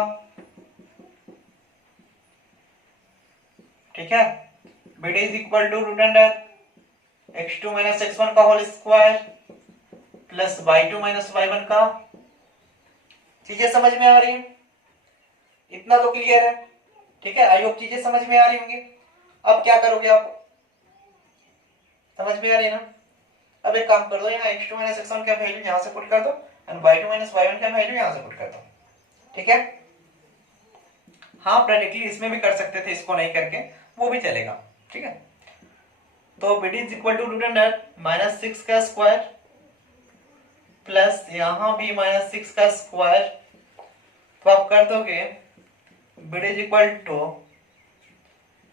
ठीक है। BD is equal to root under x2 - x1 का whole square plus y2 - y1 का। चीजें समझ में आ रही हैं? इतना तो क्लियर है, ठीक है। आई होप चीजें समझ में आ रही होंगी। अब क्या करोगे आप, समझ में आ रही है ना। अब एक काम कर दो, यहाँ x2 - x1 का वैल्यू यहाँ से पुट कर दो एंड y2 - y1 का वैल्यू यहाँ से पुट कर दो, ठीक है। हाँ प्रैक्टिकली इसमें भी कर सकते थे, इसको नहीं करके वो भी चलेगा, ठीक है। तो BD is equal to root under -6 का स्क्वायर प्लस यहां भी -6 का स्क्वायर, तो आप कर दोगे BD is equal to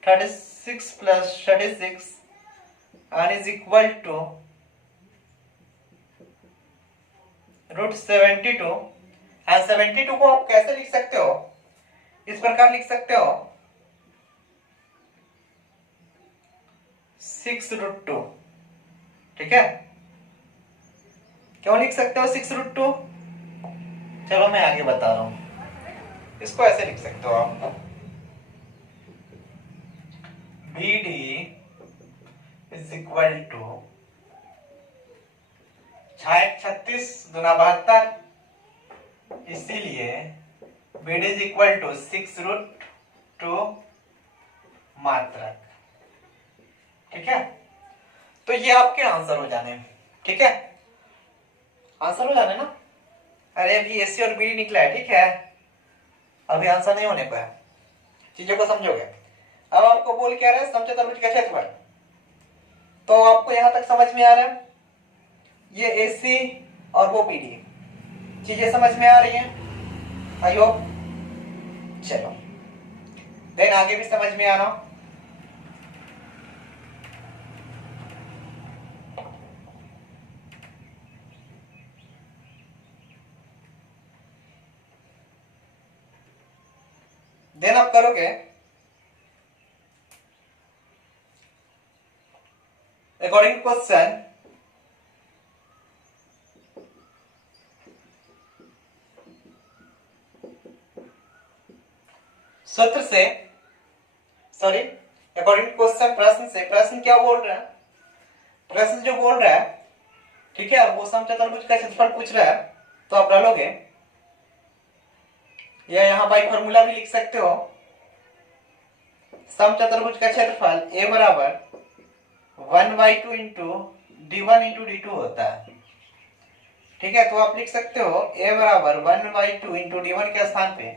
36 + 36 and is equal to √72। And 72 को आप कैसे लिख सकते हो, इस प्रकार लिख सकते हो 6√2, ठीक है। क्यों लिख सकते हो 6√2? चलो मैं आगे बता रहा हूं। इसको ऐसे लिख सकते हो आप, BD इज इक्वल टू 36 दूना 72, इसीलिए BD इज इक्वल टू 6√2 मात्रक, ठीक है। तो ये आपके आंसर हो जाने, ठीक है। आंसर हो जाने ना। अरे अभी एससी और बीडी निकला है, ठीक है, अभी आंसर नहीं होने पाया, चीजों को समझोगे। अब आपको बोल क्या रहा है, समझे त्रिभुज का क्षेत्रफल, तो आपको यहां तक समझ में आ रहा है, ये एसी और वो बीडी, चीजें समझ में आ रही हैं आई होप। चलो देन आगे भी समझ में आना। देन आप करोगे अकॉर्डिंग क्वेश्चन, सूत्र से, सॉरी अकॉर्डिंग क्वेश्चन, प्रश्न से, प्रश्न क्या बोल रहा है, प्रश्न जो बोल रहा है, ठीक है, वो समचतुर्भुज का क्षेत्रफल पूछ रहा है, तो आप डालोगे, या यहां बाई फॉर्मूला भी लिख सकते हो, समचतुर्भुज का क्षेत्रफल A बराबर 1/2 इंटू d1 इंटू d2 होता है, ठीक है। तो आप लिख सकते हो A बराबर 1/2 इंटू d1 के स्थान पे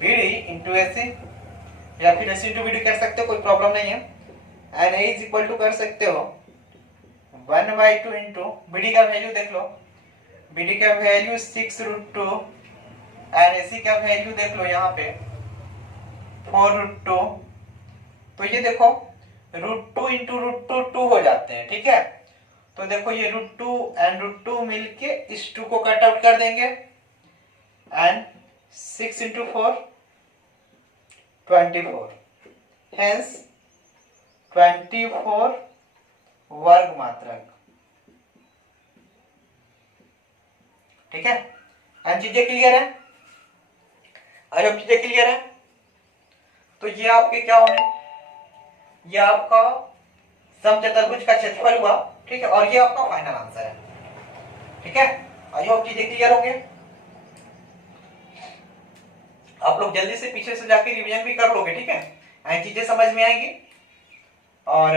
BD इंटू AC, या फिर AC इंटू BD कर सकते हो, कोई प्रॉब्लम नहीं है। And A is equal to कर सकते हो 1/2 इंटू BD का वैल्यू देख लो, BD का वैल्यू 6√2 एंड AC का वैल्यू देख लो यहाँ पे 4√2 तो ये देखो √2 इंटू √2 2 हो जाते हैं, ठीक है। तो देखो ये √2 एंड √2 मिलके इस 2 को कट आउट कर देंगे एंड 6 इंटू 4 24, हेंस 24 वर्ग मात्रक, ठीक है। एंड चीजें क्लियर है, आई होप चीजें क्लियर है। तो ये आपके क्या होने, ये आपका समचतुर्भुज का क्षेत्रफल हुआ, ठीक है, और ये आपका फाइनल आंसर है, ठीक है। आई होप चीजें क्लियर होंगे। आप लोग जल्दी से पीछे से जाके रिवीजन भी कर लोगे, ठीक है, एंड चीजें समझ में आएंगी। और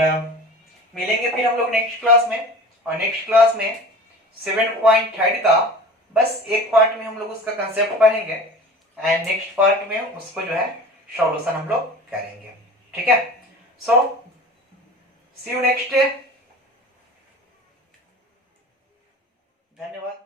मिलेंगे फिर हम लोग नेक्स्ट क्लास में, और नेक्स्ट क्लास में 7.3 का बस एक पार्ट में हम लोग उसका कंसेप्ट पढ़ेंगे एंड नेक्स्ट पार्ट में उसको जो है सॉल्यूशन हम लोग करेंगे, ठीक है। सो सी यू नेक्स्ट डे, धन्यवाद।